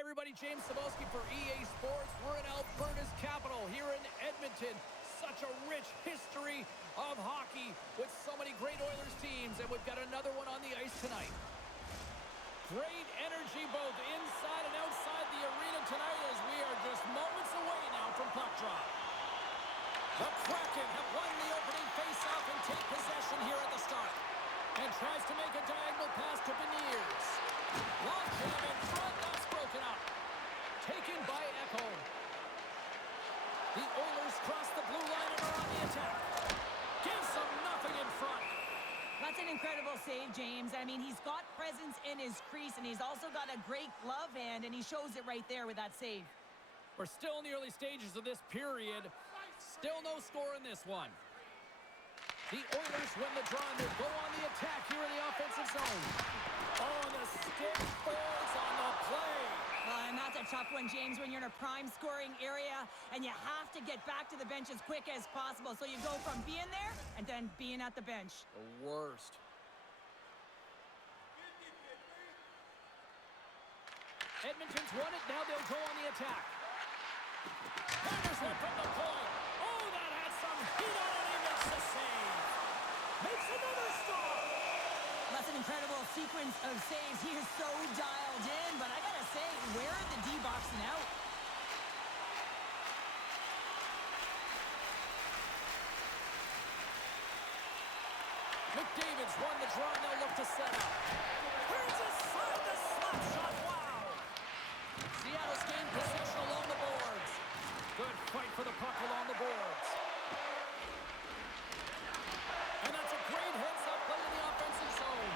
Hi, everybody. James Cebulski for EA Sports. We're in Alberta's capital here in Edmonton. Such a rich history of hockey with so many great Oilers teams, and we've got another one on the ice tonight. Great energy both inside and outside the arena tonight as we are just moments away now from puck drop. The Kraken have won the opening faceoff and take possession here at the start. And tries to make a diagonal pass to Beniers. Long jam in front, that's broken up. Taken by Echo. The Oilers cross the blue line and are on the attack. Gives them nothing in front. That's an incredible save, James. I mean, he's got presence in his crease, and he's also got a great glove hand, and he shows it right there with that save. We're still in the early stages of this period. Still no score in this one. The Oilers win the draw, and they'll go on the attack here in the offensive zone. Oh, and the stick falls on the play. And that's a tough one, James, when you're in a prime scoring area, and you have to get back to the bench as quick as possible. So you go from being there and then being at the bench. The worst. Edmonton's won it. Now they'll go on the attack. Hammers one from the point. Oh, that had some heat on it. He makes the save. Makes another stop. That's an incredible sequence of saves. He is so dialed in, but I gotta say, where are the D boxing out? McDavid's won the draw, and they'll look to set up. Here's aside the slap shot. Wow. Seattle's gained possession along the boards. Good fight for the puck along the boards. And that's a great heads-up play in the offensive zone.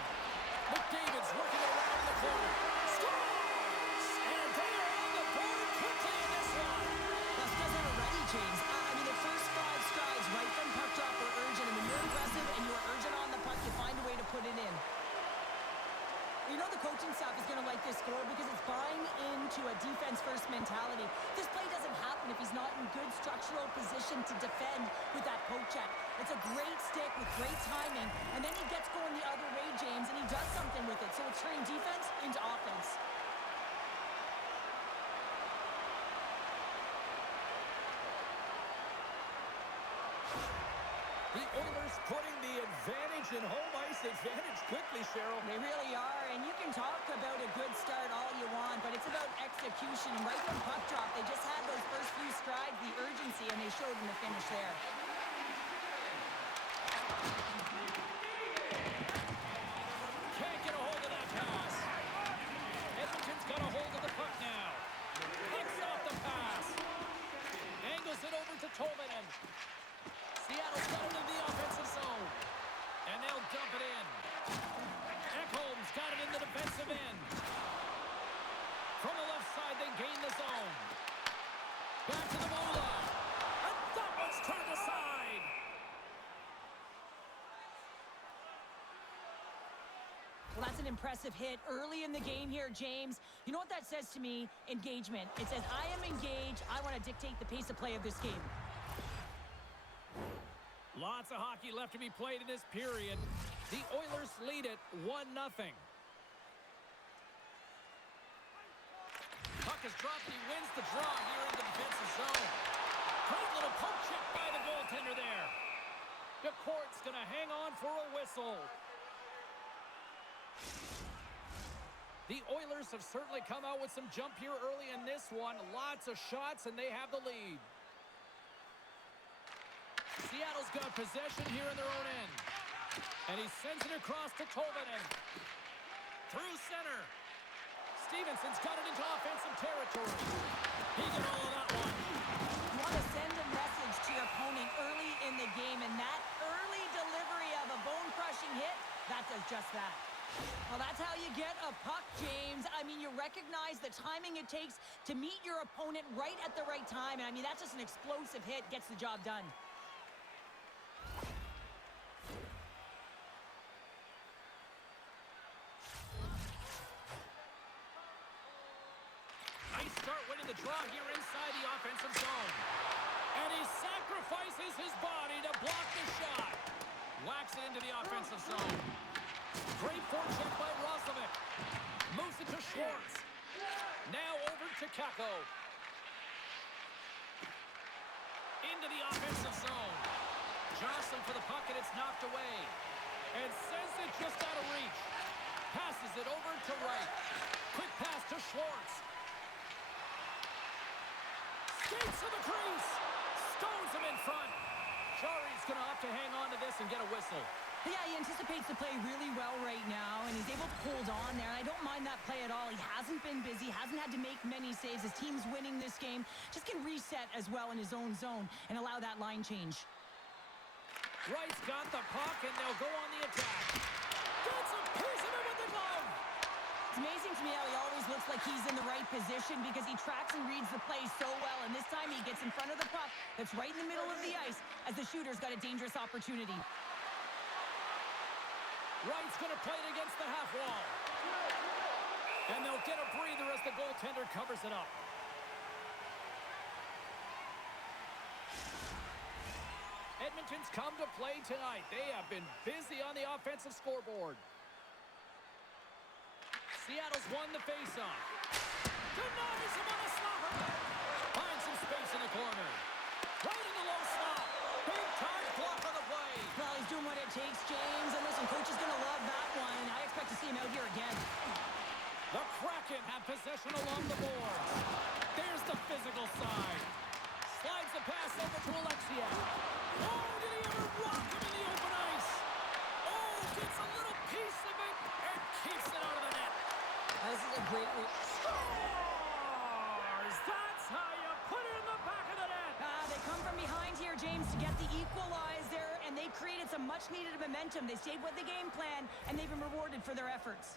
McDavid's working around the corner. Scores! And they are on the board quickly in this one. That's because they were ready, James. I mean, the first 5 strides right from puck drop were urgent. And when you're aggressive and you're urgent on the puck, you find a way to put it in. You know the coaching staff is going to like this score because it's buying into a defense-first mentality. This play doesn't happen if he's not in good structural position to defend with that poke check. It's a great stick with great timing, and then he gets going the other way, James, and he does something with it. So it's turning defense into offense. The Oilers putting the advantage in home ice advantage quickly, Cheryl. They really are, and you can talk about a good start all you want, but it's about execution. And right from puck drop, they just had those first few strides, the urgency, and they showed in the finish there. Can't get a hold of that pass. Edmonton's got a hold of the puck now. Picks off the pass. Angles it over to Tolvanen. Seattle's got it in the offensive zone. And they'll dump it in. Ekholm's got it in the defensive end. From the left side, they gain the zone. Back to the goal line. And that one's turned aside. Well, that's an impressive hit early in the game here, James. You know what that says to me? Engagement. It says, I am engaged. I want to dictate the pace of play of this game. Lots of hockey left to be played in this period. The Oilers lead it 1-0. Puck is dropped. He wins the draw here in the defensive zone. Great little poke check by the goaltender there. The court's going to hang on for a whistle. The Oilers have certainly come out with some jump here early in this one. Lots of shots, and they have the lead. Seattle's got possession here in their own end. And he sends it across to Tolvanen. Through center. Stevenson's got it into offensive territory. He got all of that one. You want to send a message to your opponent early in the game, and that early delivery of a bone-crushing hit, that does just that. Well, that's how you get a puck, James. I mean, you recognize the timing it takes to meet your opponent right at the right time. And I mean, that's just an explosive hit, gets the job done. Nice start winning the draw here inside the offensive zone. And he sacrifices his body to block the shot. Whacks it into the offensive zone. Great forecheck by Roslovic. Moves it to Schwartz. Now over to Kako. Into the offensive zone. Johnson for the puck, and it's knocked away. And sends it just out of reach. Passes it over to right. Quick pass to Schwartz. Skates to the crease. Stones him in front. Jari's going to have to hang on to this and get a whistle. Yeah, he anticipates the play really well right now, and he's able to hold on there, and I don't mind that play at all. He hasn't been busy, hasn't had to make many saves. His team's winning this game. Just can reset as well in his own zone and allow that line change. Wright's got the puck, and they'll go on the attack. Gets a piece of it with the glove. It's amazing to me how he always looks like he's in the right position because he tracks and reads the play so well, and this time he gets in front of the puck that's right in the middle of the ice as the shooter's got a dangerous opportunity. Wright's going to play it against the half wall. And they'll get a breather as the goaltender covers it up. Edmonton's come to play tonight. They have been busy on the offensive scoreboard. Seattle's won the faceoff. Denies him on a slapper. Finds some space in the corner. Right in the low slot. Big time block on the play. Well, he's doing what it takes, James. And listen, coach is going to love that one. I expect to see him out here again. The Kraken have possession along the boards. There's the physical side. Slides the pass over to Alexia. Oh, did he ever rock him in the open ice? Oh, gets a little piece of it and keeps it out of the net. This is a great... Scores! That's how you put it in the back of the net. They come from behind here, James, to get the equalizer, and they created some much-needed momentum. They stayed with the game plan, and they've been rewarded for their efforts.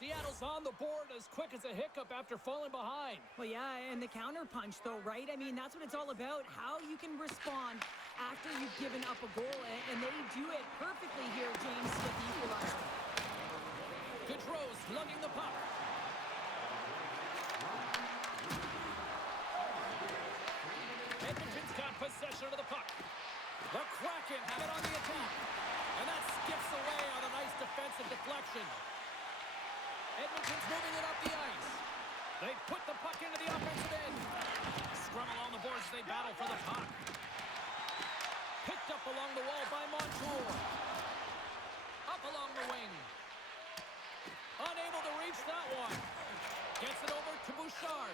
Seattle's on the board as quick as a hiccup after falling behind. Well, yeah, and the counter-punch, though, right? I mean, that's what it's all about, how you can respond after you've given up a goal, and they do it perfectly here, James, with the equalizer. Gaudreau's lugging the puck. Edmonton's got possession of the puck. The Kraken have it on the attack. And that skips away on a nice defensive deflection. Edmonton's moving it up the ice. They put the puck into the offensive end. Scrum along the boards as they battle for the puck. Picked up along the wall by Montour. Up along the wing. Unable to reach that one. Gets it over to Bouchard.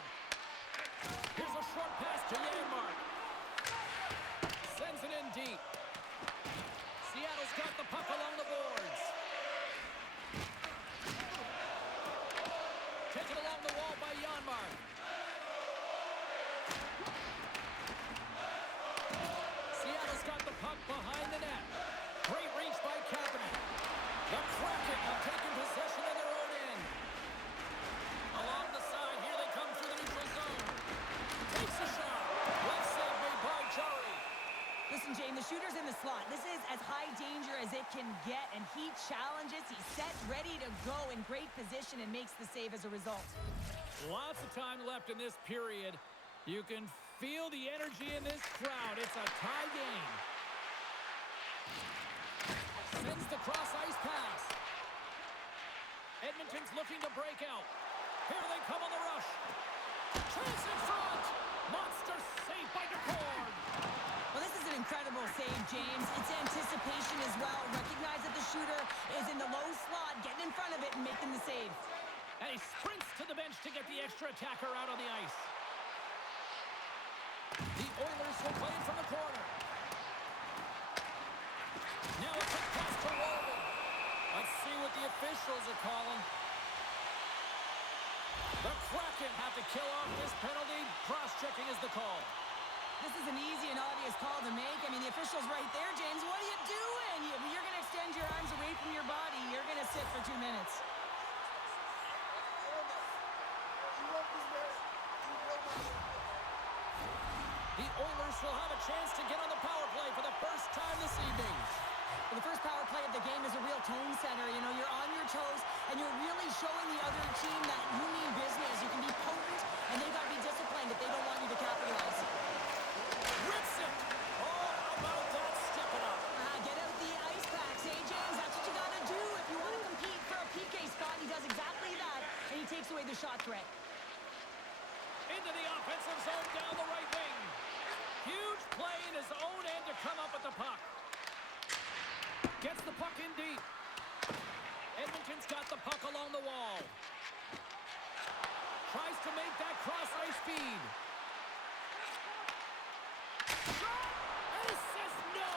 Here's a short pass to Janmark. Sends it in deep. Seattle's got the puck along the boards. Taken along the wall by Janmark. Seattle's got the puck behind the net. Great reach by Kapanen. The Kraken have taken possession of their own end. Along the side, here they come through the neutral zone. Takes a shot. Left save made by Jari. Listen, James, the shooter's in the slot. This is as high danger as it can get, and he challenges. He's set, ready to go, in great position, and makes the save as a result. Lots of time left in this period. You can feel the energy in this crowd. It's a tie game. Sends the cross-ice pass. Edmonton's looking to break out. Here they come on the rush. Chance in front. Monster save by DeCord. Well, this is an incredible save, James. It's anticipation as well. Recognize that the shooter is in the low slot, getting in front of it and making the save. And he sprints to the bench to get the extra attacker out on the ice. The Oilers will play it from the corner. Now a quick pass to Walden. Let's see what the officials are calling. The Kraken have to kill off this penalty. Cross-checking is the call. This is an easy and obvious call to make. I mean, the official's right there, James. What are you doing? You're going to extend your arms away from your body. You're going to sit for 2 minutes. The Oilers will have a chance to get on the power play for the first time this evening. Well, the first power play of the game is a real tone setter. You know, you're on your toes, and you're really showing the other team that you mean business. You can be potent, and they've got to be disciplined if they don't want you to capitalize. Rips it. Oh, how about that stepping up? Get out the ice packs, eh, James? That's what you got to do if you want to compete for a PK spot. He does exactly that, and he takes away the shot threat. Into the offensive zone down the right wing. Huge play in his own end to come up with the puck. Gets the puck in deep. Edmonton's got the puck along the wall. Tries to make that cross-ice feed. Shot! And he says no!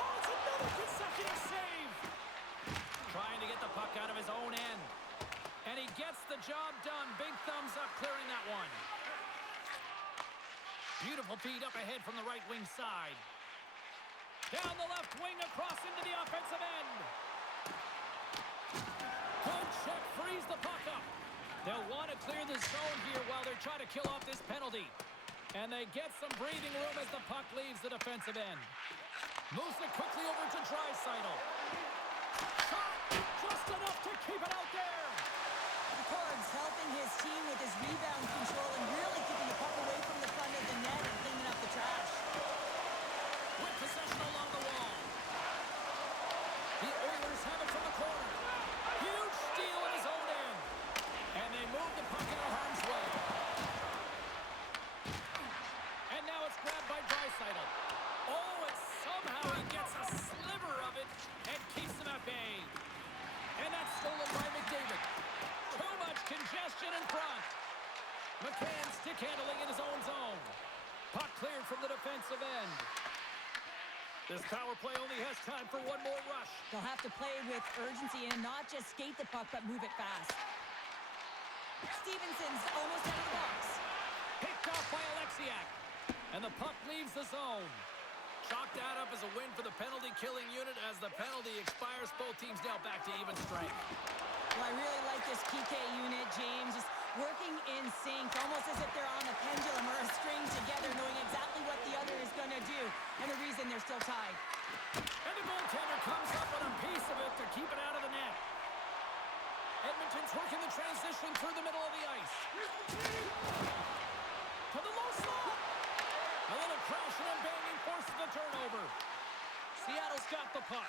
Oh, it's another consecutive save! Trying to get the puck out of his own end. And he gets the job done. Big thumbs up clearing that one. Beautiful feed up ahead from the right wing side. Down the left wing across into the offensive end. Good check, frees the puck up. They'll want to clear the zone here while they're trying to kill off this penalty. And they get some breathing room as the puck leaves the defensive end. Moves it quickly over to Draisaitl. Shot! Just enough to keep it out there. Cords helping his team with his rebound control and really keeping the puck away from the front of the net and cleaning up the trash. With possession along the wall. The Oilers have it from the corner. Huge steal in his own end. And they move the puck into harm's way. And now it's grabbed by Draisaitl. Oh, and somehow he gets a sliver of it and keeps him at bay. And that's stolen by McDavid. Too much congestion in front. McCann stick handling in his own zone. Puck cleared from the defensive end. This power play only has time for one more rush. They'll have to play with urgency and not just skate the puck, but move it fast. Stevenson's almost out of the box. Picked off by Alexiak. And the puck leaves the zone. Chalk that up as a win for the penalty-killing unit as the penalty expires. Both teams now back to even strength. Well, I really like this PK unit, James. Just working in sync, almost as if they're on a pendulum or a string together, knowing exactly what the other is going to do, and the reason they're still tied. And the goaltender comes up with a piece of it to keep it out of the net. Edmonton's working the transition through the middle of the ice. To the low slot. A little crashing and banging forces the turnover. Seattle's got the puck.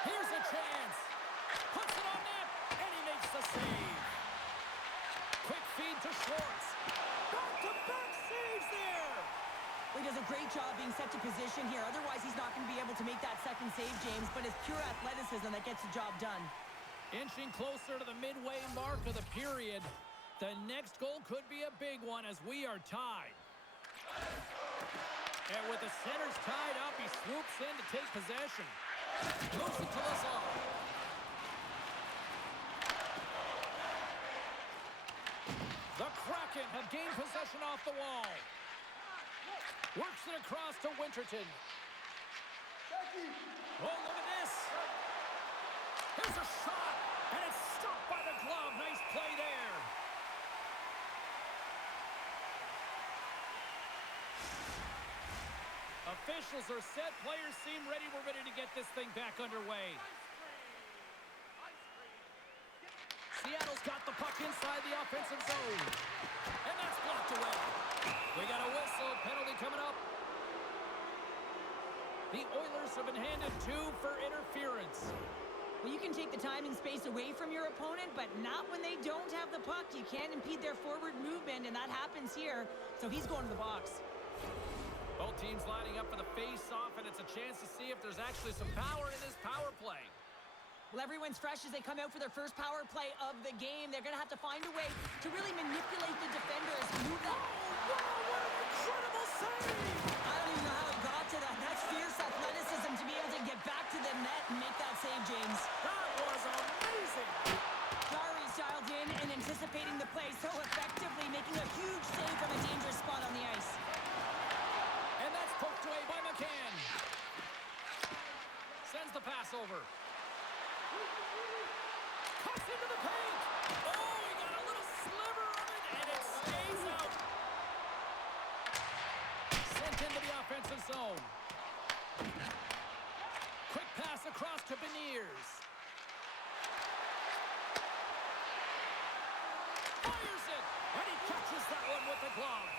Here's a chance. Puts it on net, and he makes the save. Quick feed to Schwartz. Back-to-back saves there. Well, he does a great job being set to position here. Otherwise, he's not going to be able to make that second save, James. But it's pure athleticism that gets the job done. Inching closer to the midway mark of the period. The next goal could be a big one as we are tied. And with the centers tied up, he swoops in to take possession. Moves it to Lazar. The Kraken have gained possession off the wall. Works it across to Winterton. Oh, look at this. Here's a shot, and it's stopped by the glove. Nice play there. Officials are set. Players seem ready. We're ready to get this thing back underway. Seattle's got the puck inside the offensive zone. And that's blocked away. We got a whistle. Penalty coming up. The Oilers have been handed 2 for interference. Well, you can take the time and space away from your opponent, but not when they don't have the puck. You can't impede their forward movement, and that happens here. So he's going to the box. Both teams lining up for the face-off, and it's a chance to see if there's actually some power in this power play. Well, everyone's fresh as they come out for their first power play of the game. They're going to have to find a way to really manipulate the defenders, move them. Oh, wow, what an incredible save! I don't even know how he got to that. That's fierce athleticism to be able to get back to the net and make that save, James. That was amazing! Jari's dialed in and anticipating the play so effectively, making a huge save from a dangerous spot on the ice. And that's poked away by McCann. Sends the pass over. Cuts into the paint. Oh, he got a little sliver of it, and it stays out. to Beniers. Fires it, and he catches that one with the glove.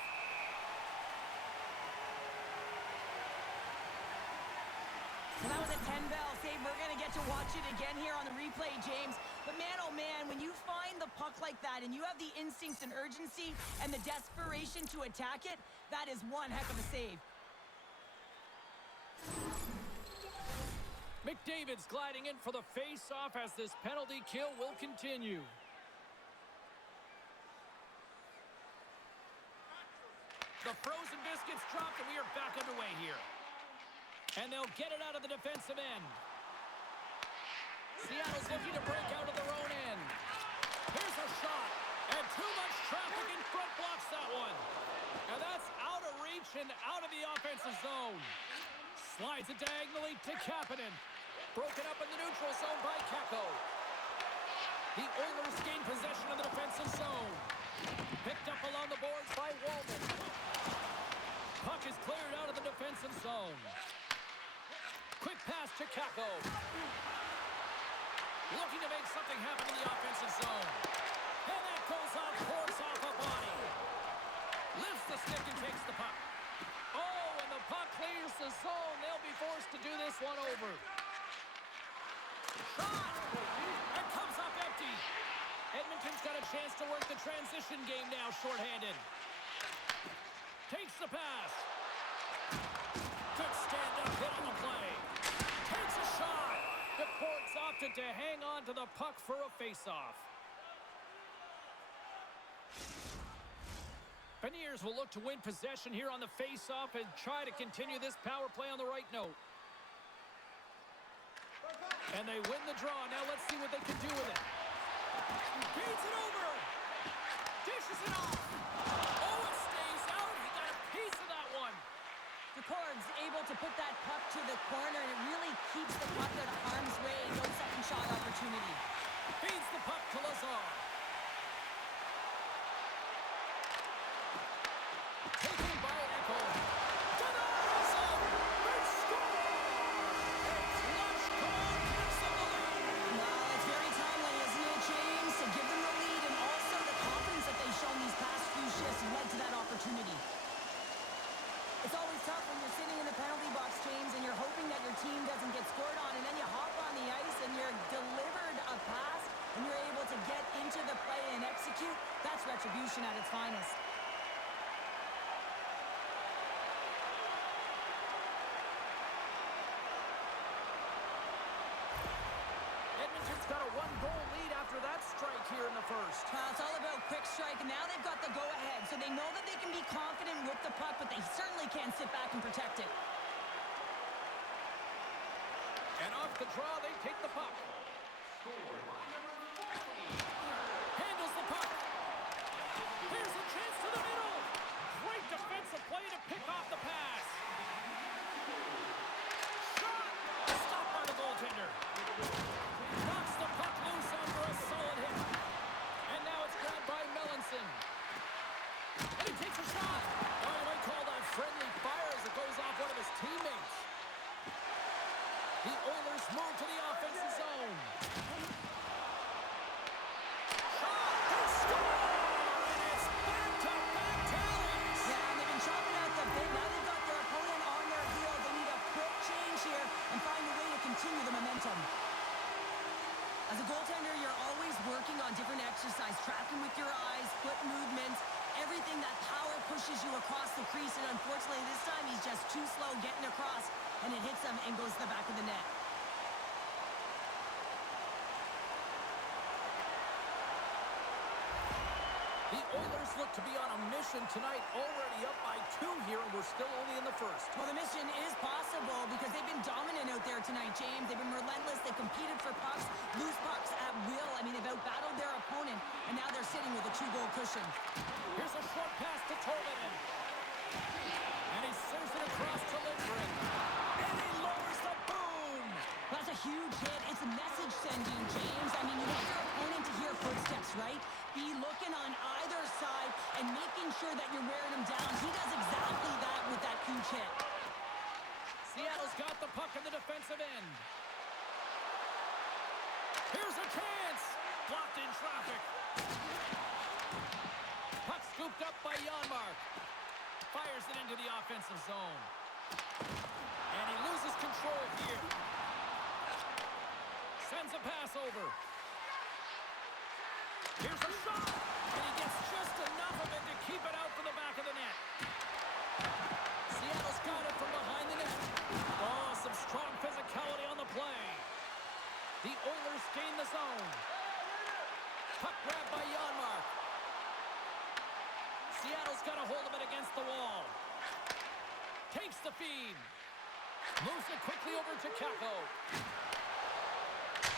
So that was a 10-bell save. We're going to get to watch it again here on the replay, James. But man, oh man, when you find the puck like that and you have the instincts and urgency and the desperation to attack it, that is one heck of a save. McDavid's gliding in for the face-off as this penalty kill will continue. The frozen biscuits dropped, and we are back underway here. And they'll get it out of the defensive end. Seattle's looking to break out of their own end. Here's a shot. And too much traffic in front blocks that one. And that's out of reach and out of the offensive zone. Slides it diagonally to Kapanen. Broken up in the neutral zone by Kakko. The Oilers gain possession of the defensive zone. Picked up along the boards by Walden. Puck is cleared out of the defensive zone. Quick pass to Kakko. Looking to make something happen in the offensive zone. And that goes off, force off a body. Lifts the stick and takes the puck. Oh, and the puck clears the zone. They'll be forced to do this one over. Shot! And comes up empty. Edmonton's got a chance to work the transition game now, shorthanded. Takes the pass. Good stand-up hit on the play. Takes a shot. The Courts opted to hang on to the puck for a face-off. Beniers will look to win possession here on the face-off and try to continue this power play on the right note. And they win the draw. Now let's see what they can do with it. Beats it over. Dishes it off. Oh, it stays out. He got a piece of that one. The Cords able to put that puck to the corner, and it really keeps the puck out of harm's way. No second shot opportunity. Feeds the puck to Lazar. Taken by Echo. Denies him. They score. It's Lushkov gives them the lead. Well, it's very timely, isn't it, James? To give them the lead, and also the confidence that they've shown these past few shifts led to that opportunity. It's always tough when you're sitting in the penalty box, James, and you're hoping that your team doesn't get scored on, and then you hop on the ice and you're delivered a pass, and you're able to get into the play and execute. That's retribution at its finest. Edmonton's got a one-goal lead after that strike here in the first. It's all about quick strike, and now they've got the go-ahead, so they know that they can be confident with the puck, but they certainly can't sit back and protect it. And off the draw, they take the puck. Handles the puck. Here's a chance to the middle. Great defensive play to pick off the pass. Shot! Stopped by the goaltender. Knocks the puck loose after a solid hit. And now it's grabbed by Melanson. And he takes a shot. Oh, you might call that friendly fire as it goes off one of his teammates. The Oilers move to the offensive zone. Shot! They score! And it's back-to-back tallies. Yeah, and they've been chopping out the bit. Now they've got their opponent on their heel. They need a quick change here and find a way to continue the momentum. As a goaltender, you're always working on different exercise, tracking with your eyes, foot movements, everything that power pushes you across the crease, and unfortunately this time he's just too slow getting across, and it hits him and goes to the back of the net. The Oilers look to be on a mission tonight, already up by 2 here, and we're still only in the first. Well, the mission is possible because they've been dominant out there tonight, James. They've been relentless. They competed for pucks, loose pucks at will. I mean, they've outbattled their opponent, and now they're sitting with a 2-goal cushion. Here's a short pass to Tolvanen. And he serves it across to Lindgren. And he lowers the boom! That's a huge hit. It's a message sending, James. I mean, you want your opponent to hear footsteps, right? Be looking on either side and making sure that you're wearing him down. He does exactly that with that huge hit. Seattle's got the puck in the defensive end. Here's a chance. Blocked in traffic. Puck scooped up by Janmark. Fires it into the offensive zone. And he loses control here. Sends a pass over. Here's a shot. And he gets just enough of it to keep it out from the back of the net. Seattle's got it from behind the net. Oh, some strong physicality on the play. The Oilers gain the zone. Puck grabbed by Janmark. Seattle's got a hold of it against the wall. Takes the feed. Moves it quickly over to Kako.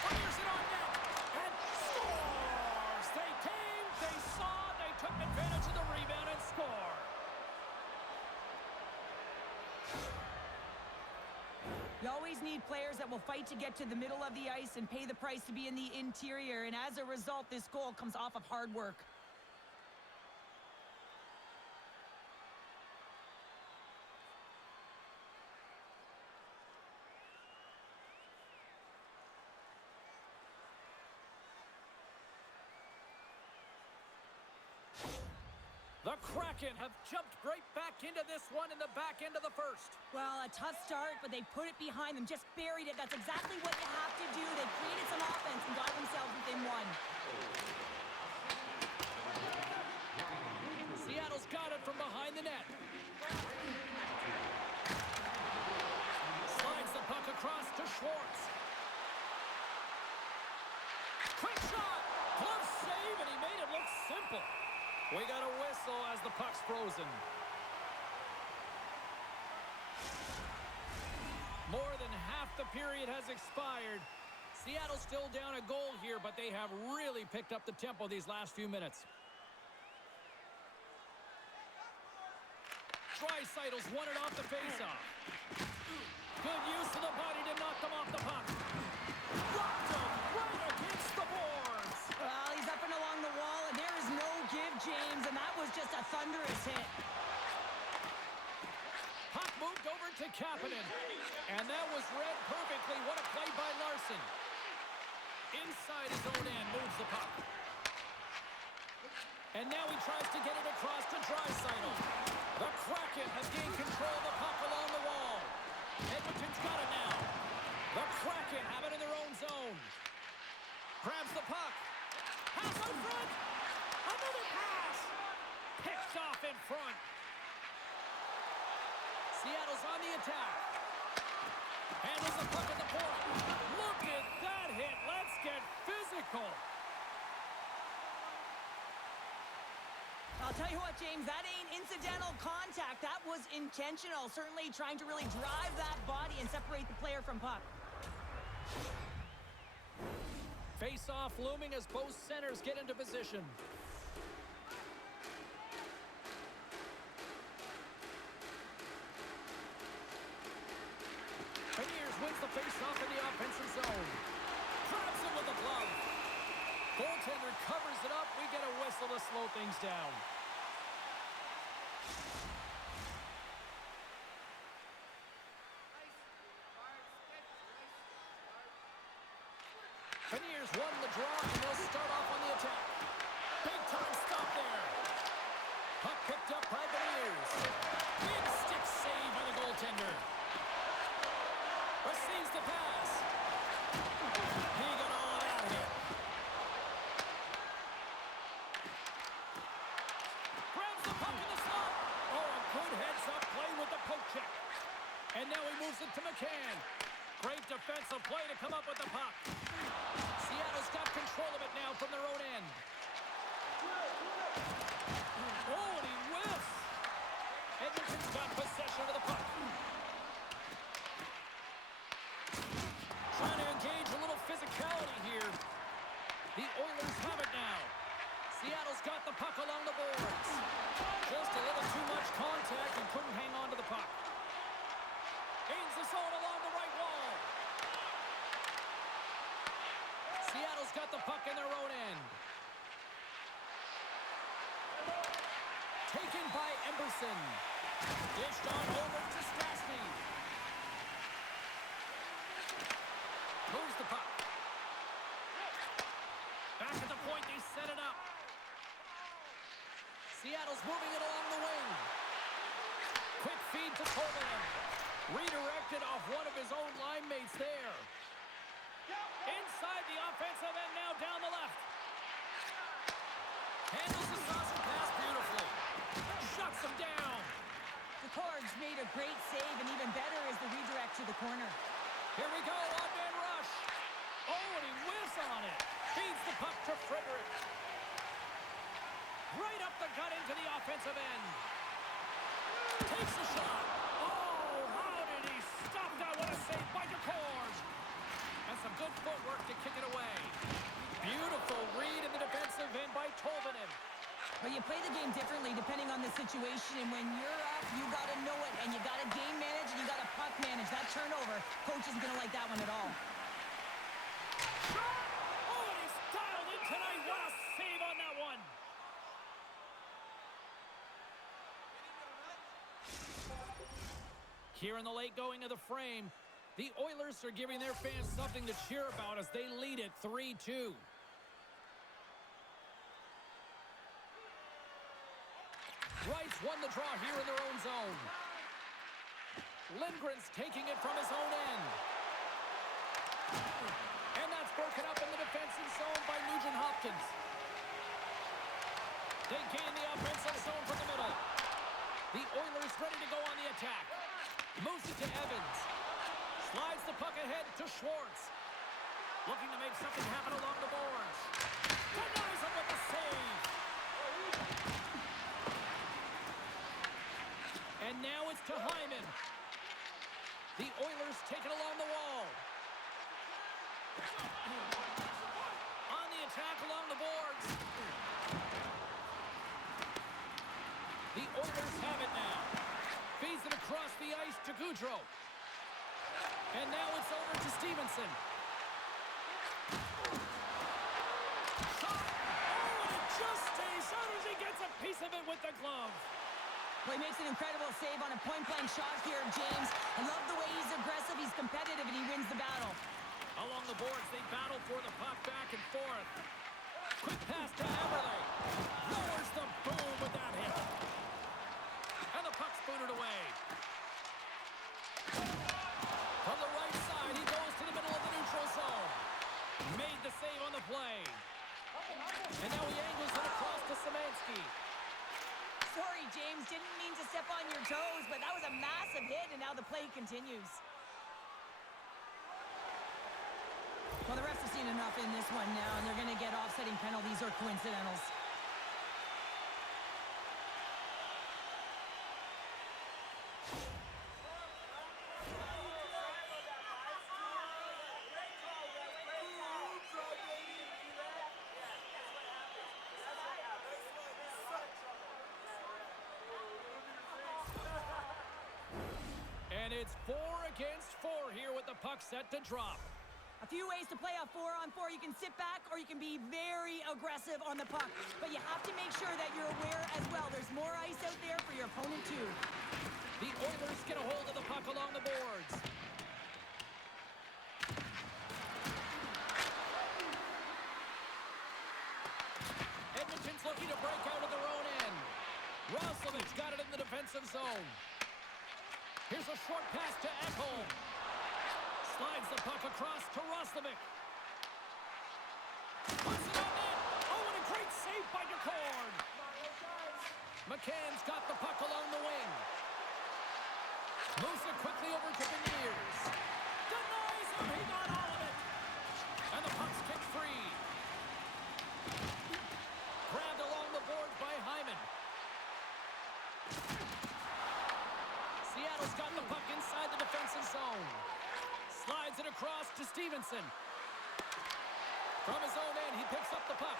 Fires it on net. And scores! They came, they saw, they took advantage of the rebound and scored. You always need players that will fight to get to the middle of the ice and pay the price to be in the interior. And as a result, this goal comes off of hard work. The Kraken have jumped right back into this one in the back end of the first. Well, a tough start, but they put it behind them, just buried it. That's exactly what you have to do. They created some offense and got themselves within one. Seattle's got it from behind the net. Slides the puck across to Schwartz. Quick shot! Glove save, and he made it look simple. We got a whistle as the puck's frozen. More than half the period has expired. Seattle's still down a goal here, but they have really picked up the tempo these last few minutes. Draisaitl's won it off the faceoff. Good use of the body to knock them off the puck. Rocked him right against the boards. Well, he's up and along the wall, and there is no give, James, and that was just a thunderous hit. Puck moved over to Kapanen, and that was read perfectly. What a play by Larson. Inside his own end, moves the puck. And now he tries to get it across to Draisaitl. The Kraken have gained control of the puck along the wall. Edmonton's got it now. The Kraken have it in their own zone. Grabs the puck. Pass out front. Another pass. Picked off in front. Seattle's on the attack. Handles the puck at the point. Look at that hit. Let's get physical. I'll tell you what, James, that ain't incidental contact. That was intentional. Certainly trying to really drive that body and separate the player from puck. Face-off looming as both centers get into position. Beniers wins the face-off in the offensive zone. Grabs it with the glove. Goaltender covers it up. We get a whistle to slow things down. Beniers won the draw, and they'll start off on the attack. Big-time stop there. Puck picked up by Beniers. Big stick save by the goaltender. Receives the pass. He got all out of it. Grabs the puck in the slot. Oh, a good heads-up play with the poke check. And now he moves it to McCann. Great defensive play to come up with the puck. Seattle's got control of it now from their own end. Oh, and he whiffs. Edmonton's got possession of the puck. Trying to engage a little physicality here. The Oilers have it now. Seattle's got the puck along the boards. Just a little too much contact and couldn't hang on to the puck. Gains the zone along the right wall. Seattle's got the puck in their own end. Taken by Emberson. Dished on over to Stastny. Moves the puck. Seattle's moving it along the wing. Quick feed to Tolvanen. Redirected off one of his own line mates there. Inside the offensive end now down the left. Handles the saucer pass beautifully. Shuts him down. The Cords made a great save, and even better is the redirect to the corner. Here we go, odd-man rush. Oh, and he whiffs on it. Feeds the puck to Frederick. Right up the gut into the offensive end. Takes the shot. Oh, how did he stop that? What a save by DeCourge. And some good footwork to kick it away. Beautiful read in the defensive end by Tolvanen. Well, you play the game differently depending on the situation, and when you're up, you got to know it, and you got to game manage, and you got to puck manage. That turnover, coach isn't going to like that one at all. Oh, and he's dialed in tonight. What a save on that one. Here in the late going of the frame, the Oilers are giving their fans something to cheer about as they lead it 3-2. Wrights won the draw here in their own zone. Lindgren's taking it from his own end. And that's broken up in the defensive zone by Nugent Hopkins. They gain the offensive zone from the middle. The Oilers ready to go on the attack. Moves it to Evans. Slides the puck ahead to Schwartz. Looking to make something happen along the boards. Denies him with the save. And now it's to Hyman. The Oilers take it along the wall. On the attack along the boards. The Oilers have it now. Feeds it across the ice to Gaudreau. And now it's over to Stevenson. Shot! Oh, and it just stays out as he gets a piece of it with the glove. Well, he makes an incredible save on a point-blank shot here, James. I love the way he's aggressive, he's competitive, and he wins the battle. Along the boards, they battle for the puck back and forth. Quick pass to Eberle. Lowers the boom with that hit. And the puck's booted away. From the right side, he goes to the middle of the neutral zone. Made the save on the play. And now he angles it across to Szymanski. Sorry, James, didn't mean to step on your toes, but that was a massive hit, and now the play continues. Well, the refs have seen enough in this one now, and they're going to get offsetting penalties or coincidentals. And it's 4 against 4 here with the puck set to drop. A few ways to play a 4-on-4. You can sit back or you can be very aggressive on the puck. But you have to make sure that you're aware as well. There's more ice out there for your opponent too. The Oilers get a hold of the puck along the boards. Edmonton's looking to break out of their own end. Roslovich got it in the defensive zone. Here's a short pass to Ekholm. Slides the puck across to Roslovic. Puts it on net. Oh, and a great save by DeCourge. McCann's got the puck along the wing. Moves it quickly over to Beniers. Denies him. He got all of it. And the puck's kicked free. Grabbed along the boards by Hyman. Seattle's got the puck inside the defensive zone. Slides it across to Stevenson. From his own end, he picks up the puck.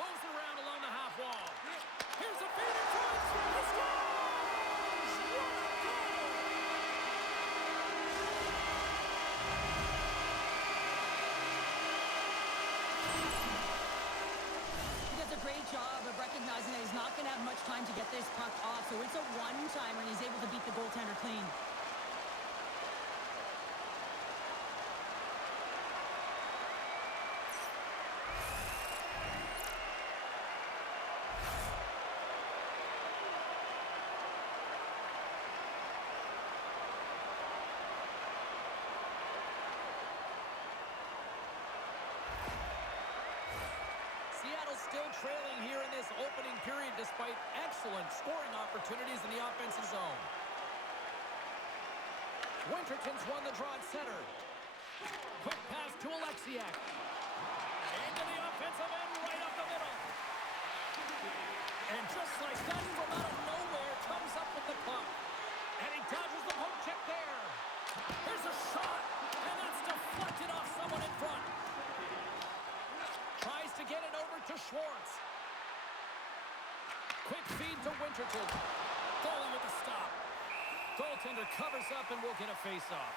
Moves it around along the half wall. Here's a feed in front. He scores! What a goal! He does a great job of recognizing that he's not going to have much time to get this puck off. So it's a one-timer, and he's able to beat the goaltender clean. Seattle still trailing here in this opening period despite excellent scoring opportunities in the offensive zone. Winterton's won the draw at center. Quick pass to Alexiak. Into the offensive end, right up the middle. And just like that, from out of nowhere, comes up with the puck. And he dodges the poke check there. Here's a shot, and that's deflected off someone in front. Tries to get it over to Schwartz. Quick feed to Winterton. Goalie with a stop. Goaltender covers up and will get a face-off.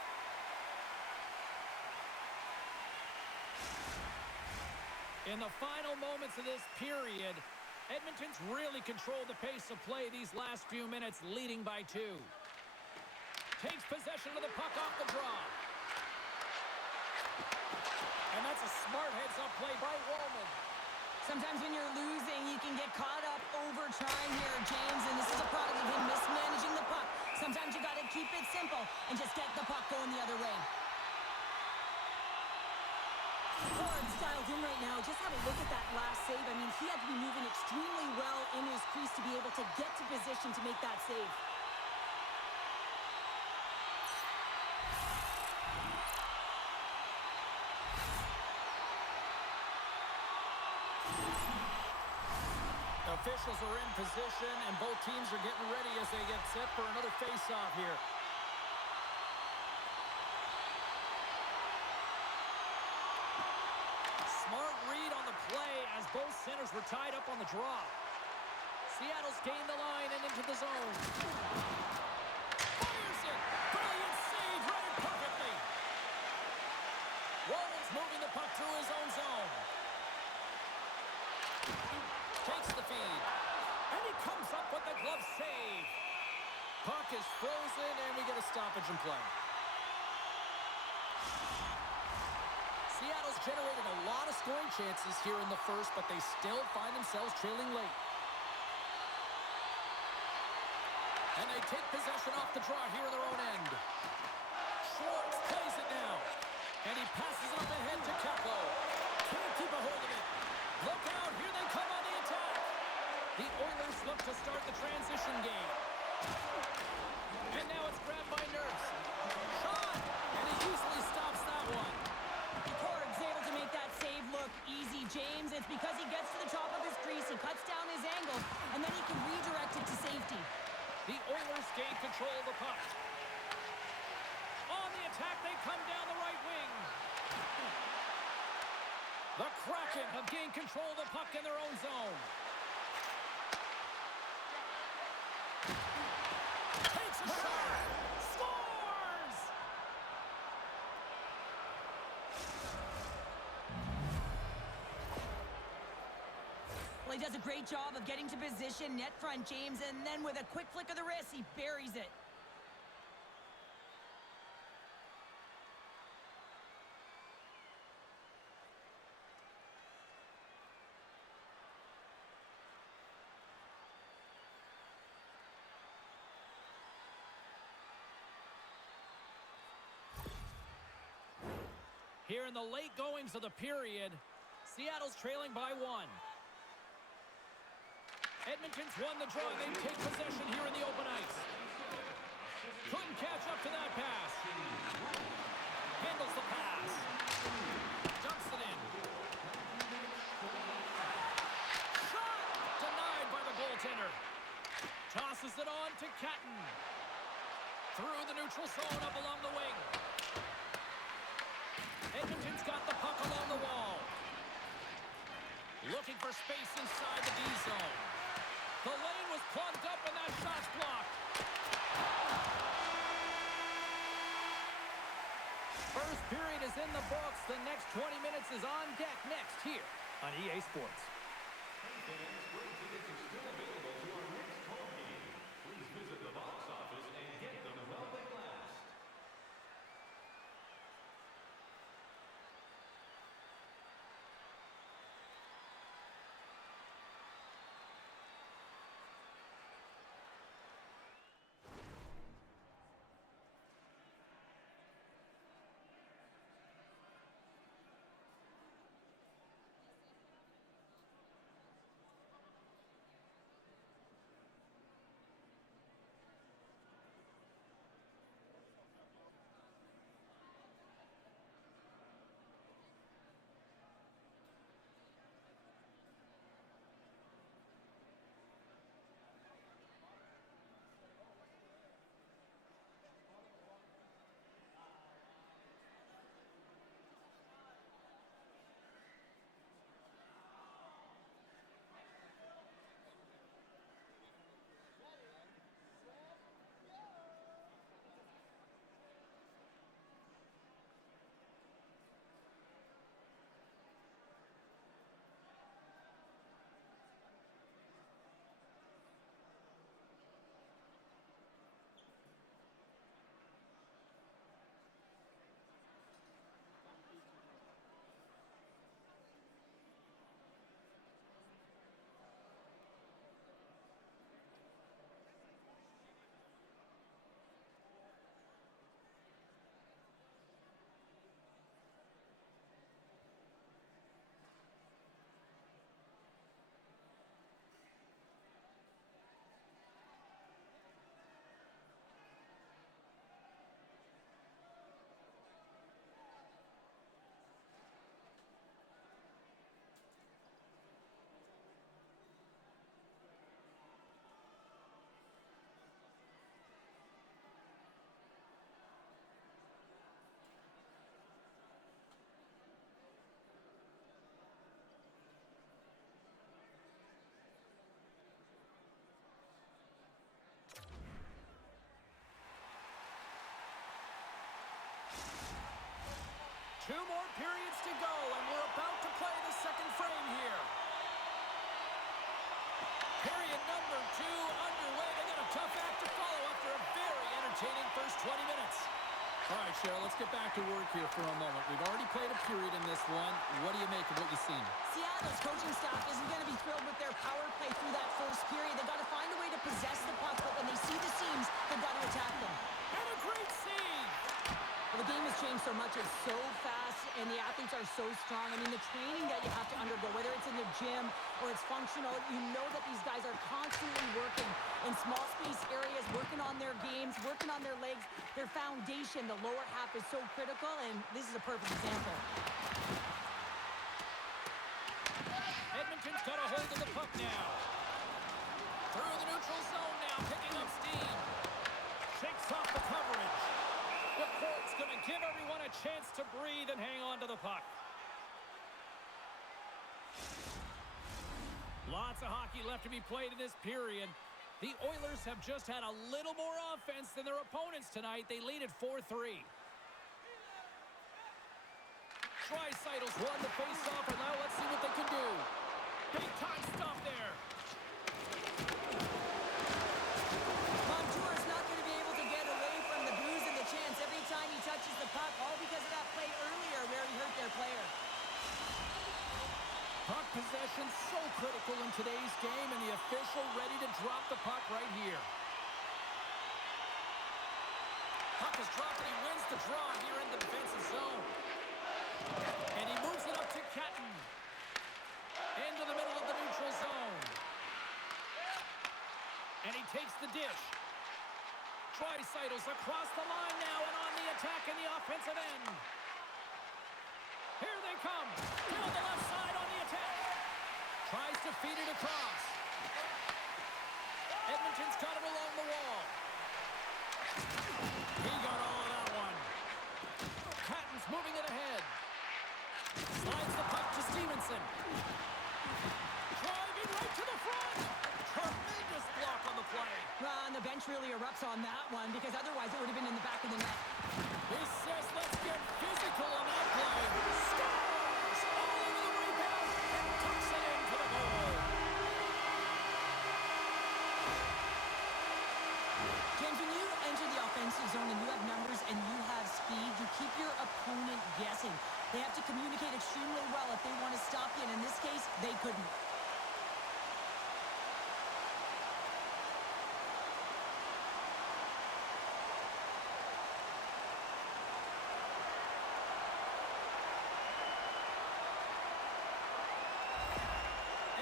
In the final moments of this period, Edmonton's really controlled the pace of play these last few minutes, leading by 2. Takes possession of the puck off the draw. And that's a smart heads-up play by Wallman. Sometimes when you're losing, you can get caught up over trying here, James, and this is a product of him mismanaging the puck. Sometimes you got to keep it simple and just get the puck going the other way. Ford's dialed in right now. Just have a look at that last save. I mean, he had to be moving extremely well in his crease to be able to get to position to make that save. Officials are in position, and both teams are getting ready as they get set for another face-off here. Smart read on the play as both centers were tied up on the draw. Seattle's gained the line and into the zone. Fires it! Brilliant save, read it perfectly. Rollins moving the puck through his own zone. Takes the feed. And he comes up with the glove save. Puck is frozen, and we get a stoppage in play. Seattle's generated a lot of scoring chances here in the first, but they still find themselves trailing late. And they take possession off the draw here in their own end. Schwartz plays it now. And he passes it up ahead to Capo. Can't keep a hold of it. Look out, here they come on the attack. The Oilers look to start the transition game. And now it's grabbed by Nurse. Shot! And he easily stops that one. Ford's able to make that save look easy, James. It's because he gets to the top of his crease, he cuts down his angle, and then he can redirect it to safety. The Oilers gain control of the puck. On the attack, they come down the right wing. The Kraken have gained control of the puck in their own zone. Takes a shot. Scores! Well, he does a great job of getting to position, net front, James, and then with a quick flick of the wrist, he buries it. Here in the late goings of the period, Seattle's trailing by 1. Edmonton's won the draw. They take possession here in the open ice. Couldn't catch up to that pass. Handles the pass. Dumps it in. Shot! Denied by the goaltender. Tosses it on to Catton. Through the neutral zone up along the wing. Edmonton's got the puck along the wall. Looking for space inside the D zone. The lane was plugged up and that shot's blocked. First period is in the books. The next 20 minutes is on deck next here on EA Sports. 2 more periods to go, and we're about to play the second frame here. Period number 2 underway. They got a tough act to follow after a very entertaining first 20 minutes. All right, Cheryl, let's get back to work here for a moment. We've already played a period in this one. What do you make of what you've seen? Seattle's coaching staff isn't going to be thrilled with their power play through that first period. They've got to find a way to possess the puck, but when they see the seams, they've got to attack them. And a great save! Well, the game has changed so much. It's so fast, and the athletes are so strong. I mean, the training that you have to undergo, whether it's in the gym or it's functional, you know that these guys are constantly working in small space areas, working on their games, working on their legs. Their foundation, the lower half, is so critical, and this is a perfect example. Edmonton's got a hold of the puck now. Through the neutral zone now, picking up steam. Shakes off the coverage. The court's going to give everyone a chance to breathe and hang on to the puck. Lots of hockey left to be played in this period. The Oilers have just had a little more offense than their opponents tonight. They lead at 4-3. Draisaitl won the face-off, and now let's see what they can do. Big-time stop there. Montour's not going to be able to get away from the bruise and the chance every time he touches the puck, all because of that play earlier where he hurt their player. Puck possession so critical in today's game, and the official ready to drop the puck right here. Puck is dropped, and he wins the draw here in the defensive zone. And he moves it up to Kraken. Into the middle of the neutral zone. And he takes the dish. Draisaitl's across the line now and on the attack in the offensive end. Here they come. Down the left side on the attack. Tries to feed it across. Edmonton's got it along the wall. He got all of that one. Patton's moving it ahead. Slides the puck to Stevenson. Driving right to the front. Tremendous block on the play. Well, and the bench really erupts on that one because otherwise it would have been in the back of the net. He says, let's get physical on that play. Scores! All over the rebound and tucks it into the goal. James, when you enter the offensive zone and you have numbers and you have speed, you keep your opponent guessing. They have to communicate extremely well if they want to stop you, and in this case, they couldn't.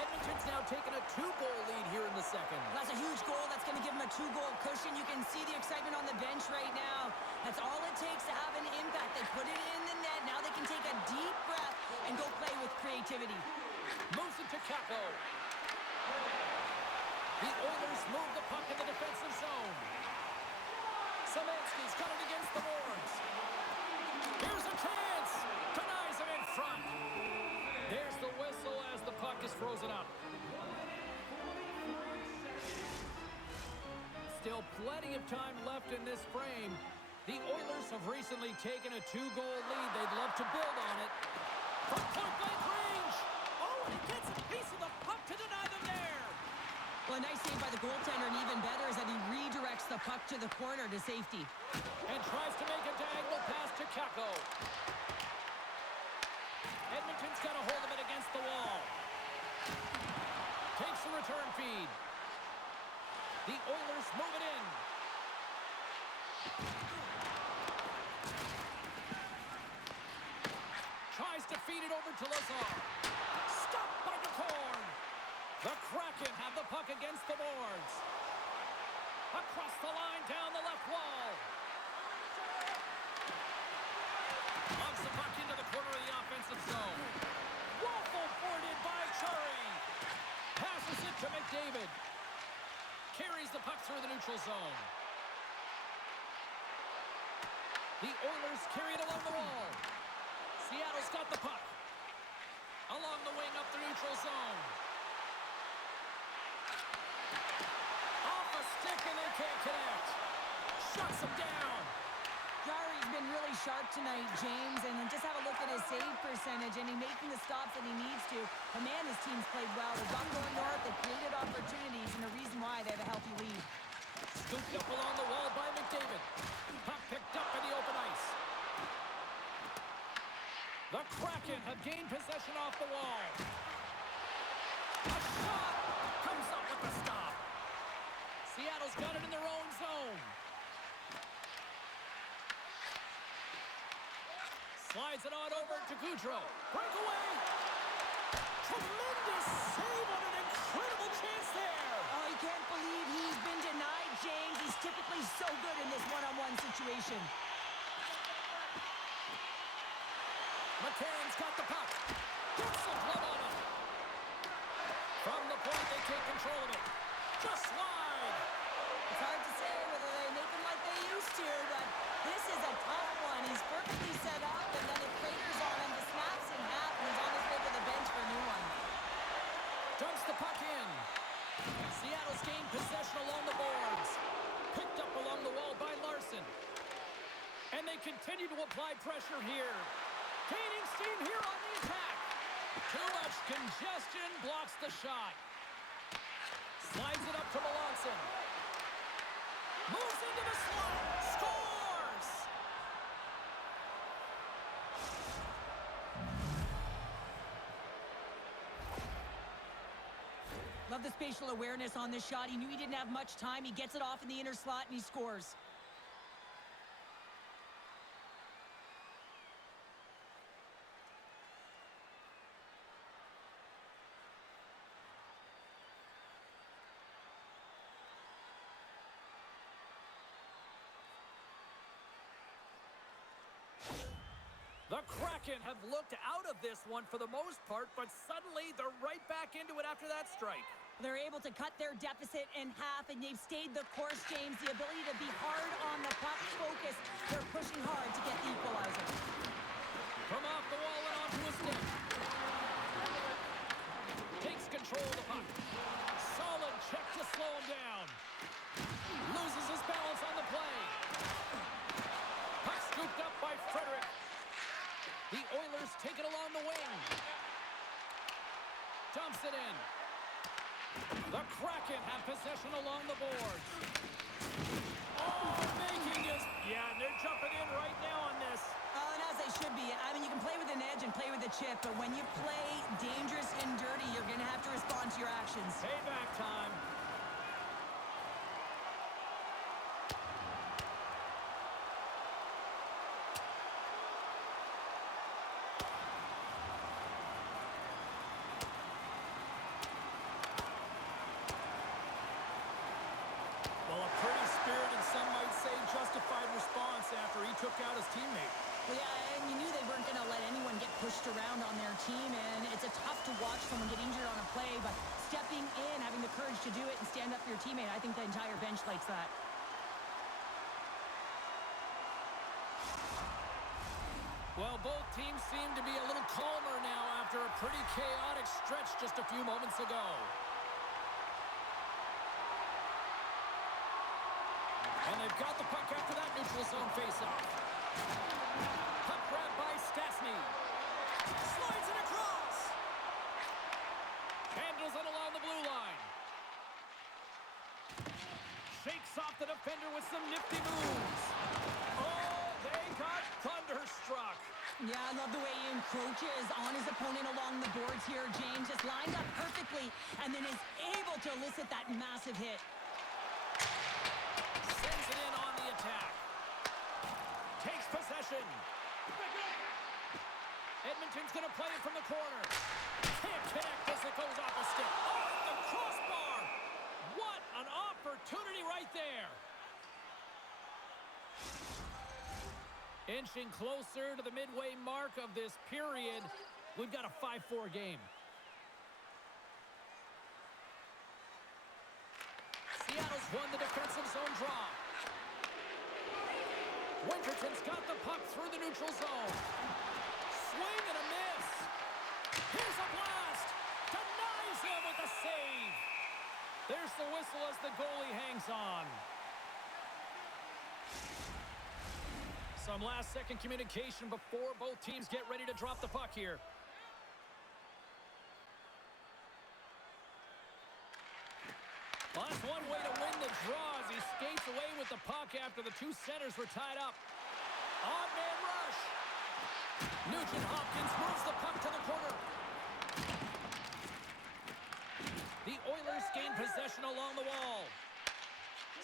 Edmonton's now taken a 2-goal lead here in the second. That's a huge goal. That's going to give them a 2-goal cushion. You can see the excitement on the bench right now. That's all it takes to have an impact. They put it in the net. Now they can take a deep breath and go play with creativity. Moves it to Kako. The Oilers move the puck in the defensive zone. Szymanski's got it against the boards. Here's a chance. Denies him in front. There's the whistle as the puck is frozen up. Still plenty of time left in this frame. The Oilers have recently taken a 2-goal lead. They'd love to build on it. From point-blank range. Oh, and he gets a piece of the puck to deny them there. Well, a nice save by the goaltender, and even better is that he redirects the puck to the corner to safety. And tries to make a diagonal pass to Kako. Edmonton's got a hold of it against the wall. Takes the return feed. The Oilers move it in. Tries to feed it over to Lazar. Stopped by DeCorn. The Kraken have the puck against the boards. Across the line, down the left wall. Lobs the puck into the corner of the offensive zone. Waffle boarded by Churi. Passes it to McDavid. Carries the puck through the neutral zone. The Oilers carry it along the wall. Seattle's got the puck. Along the wing up the neutral zone. Off a stick and they can't connect. Shuts him down. Jari been really sharp tonight, James, and then just have a look at his save percentage, and he's making the stops that he needs to. But man, his team's played well. They've gone going north, they've created opportunities, and the reason why they have a healthy lead. Scooped up along the wall by McDavid. Puck picked up in the open ice. The Kraken have gained possession off the wall. A shot comes up with the stop. Seattle's got it in their own zone. Slides it on over to Gaudreau. Breakaway. Tremendous save on an incredible chance there. Oh, I can't believe he's been denied, James. He's typically so good in this one-on-one situation. McCann's got the puck. Gets the glove on it. From the point, they take control of it. Just wide. It's hard to say whether they make him like they used to, but this is a tough one. He's perfectly set up, and then it craters on him, just snaps in half, and he's on his way to the bench for a new one. Dumps the puck in. Seattle's gained possession along the boards. Picked up along the wall by Larson. And they continue to apply pressure here. Gaining steam here on the attack. Too much congestion blocks the shot. Slides it up to Melanson. Moves into the slot. Scores! Love the spatial awareness on this shot. He knew he didn't have much time. He gets it off in the inner slot, and he scores. The Kraken have looked out of this one for the most part, but suddenly they're right back into it after that strike. They're able to cut their deficit in half, and they've stayed the course, James. The ability to be hard on the puck, focus. They're pushing hard to get the equalizer. From off the wall and onto a stick. Takes control of the puck. Solid check to slow him down. Loses his balance on the play. Puck scooped up by Frederick. The Oilers take it along the wing. Dumps it in. The Kraken have possession along the boards. Oh, making this. Yeah, and they're jumping in right now on this. Oh, and as they should be. I mean, you can play with an edge and play with a chip, but when you play dangerous and dirty, you're going to have to respond to your actions. Payback time. Well, a pretty spirit and some might say justified response after he took out his teammate. Well, yeah, and you knew they weren't going to let anyone get pushed around on their team, and it's a tough to watch someone get injured on a play, but stepping in, having the courage to do it and stand up for your teammate, I think the entire bench likes that. Well, both teams seem to be a little calmer now after a pretty chaotic stretch just a few moments ago. And they've got the puck after that neutral zone faceoff. Puck grab by Stastny. Slides it across. Handles it along the blue line. Shakes off the defender with some nifty moves. Oh, they got thunderstruck. Yeah, I love the way he encroaches on his opponent along the boards here. James just lined up perfectly and then is able to elicit that massive hit. Sends it in on the attack. Takes possession. Edmonton's going to play it from the corner. Can't connect as it goes off the stick. Oh, the crossbar. What an opportunity right there. Inching closer to the midway mark of this period. We've got a 5-4 game. Seattle's won the defensive zone draw. Winterton's got the puck through the neutral zone. Swing and a miss. Here's a blast. Denies him with a save. There's the whistle as the goalie hangs on. Some last-second communication before both teams get ready to drop the puck here. Well, that's one way to win the draw as he skates away with the puck after the two centers were tied up. On-man rush. Nugent Hopkins moves the puck to the corner. The Oilers gain possession along the wall.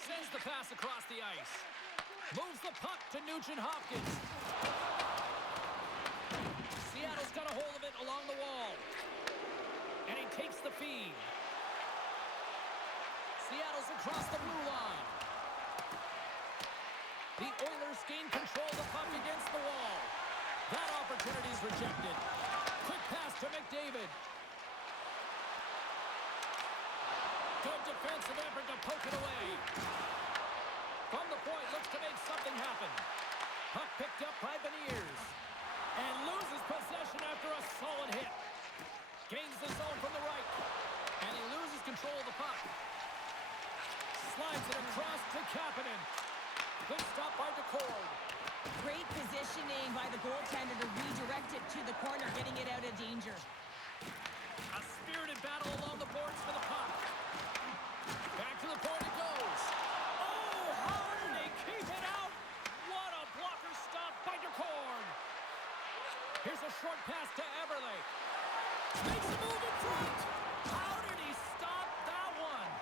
Sends the pass across the ice. Moves the puck to Nugent Hopkins. Seattle's got a hold of it along the wall. And he takes the feed. Seattle's across the blue line. The Oilers gain control of the puck against the wall. That opportunity is rejected. Quick pass to McDavid. Good defensive effort to poke it away. From the point, looks to make something happen. Puck picked up by Beniers. And loses possession after a solid hit. Gains the zone from the right. And he loses control of the puck. Slides it across to Kapanen. Good stop by DeCord. Great positioning by the goaltender to redirect it to the corner, getting it out of danger. A spirited battle along the boards for the puck. Back to the point it goes. Oh, how did they keep it out? What a blocker stop by DeCord. Here's a short pass to Eberle. Makes a move in front. How did he stop that one?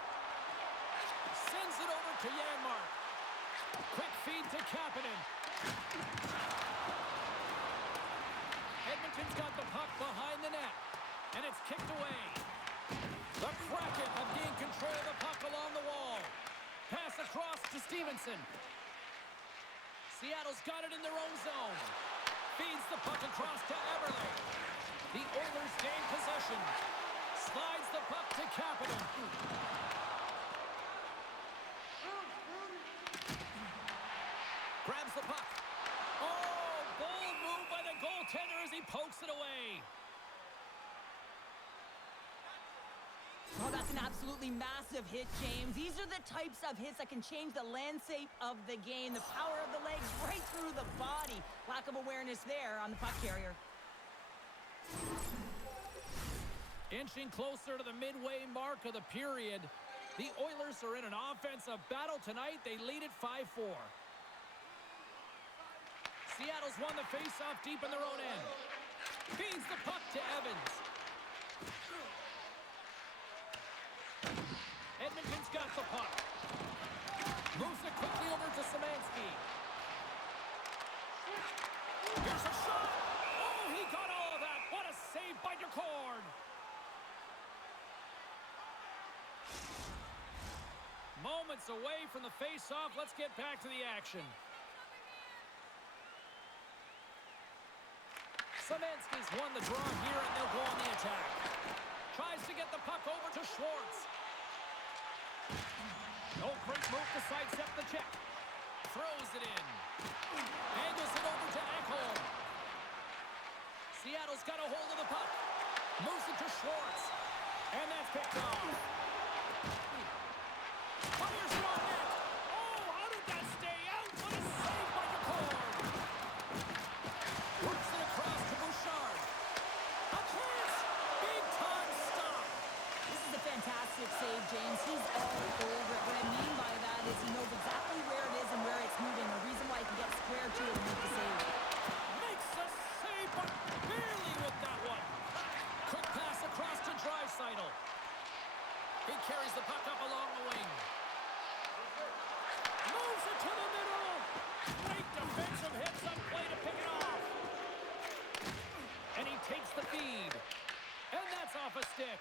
Sends it over to Janmark. Quick feed to Kapanen. Edmonton's got the puck behind the net. And it's kicked away. The Kraken have gained control of the puck along the wall. Pass across to Stevenson. Seattle's got it in their own zone. Feeds the puck across to Eberle. The Oilers gain possession. Slides the puck to Kapanen. Grabs the puck. Oh, bold move by the goaltender as he pokes it away. Oh, that's an absolutely massive hit, James. These are the types of hits that can change the landscape of the game. The power of the legs right through the body. Lack of awareness there on the puck carrier. Inching closer to the midway mark of the period. The Oilers are in an offensive battle tonight. They lead it 5-4. Seattle's won the faceoff deep in their own end. Feeds the puck to Evans. Edmonton's got the puck. Moves it quickly over to Szymanski. Here's a shot. Oh, he got all of that. What a save by DeCord. Moments away from the face-off. Let's get back to the action. Szymanski's won the draw here, and they'll go on the attack. Tries to get the puck over to Schwartz. No quick move to sidestep the check. Throws it in. Angles it over to Ekholm. Seattle's got a hold of the puck. Moves it to Schwartz. And that's picked off. Fires it on net. Oh, how did that stay out? What a save by DeCord. Works it across to Bouchard. A chance. Big time stop. This is a fantastic save, James. He's all over it. What I mean by that is he knows exactly where it is and where it's moving. The reason why he can get square to it and make the save. Makes a save, but barely with that one. Quick pass across to Draisaitl. He carries the puck up along the wing. Moves it to the middle. Great defensive hits up play to pick it off. And he takes the feed. And that's off a stick.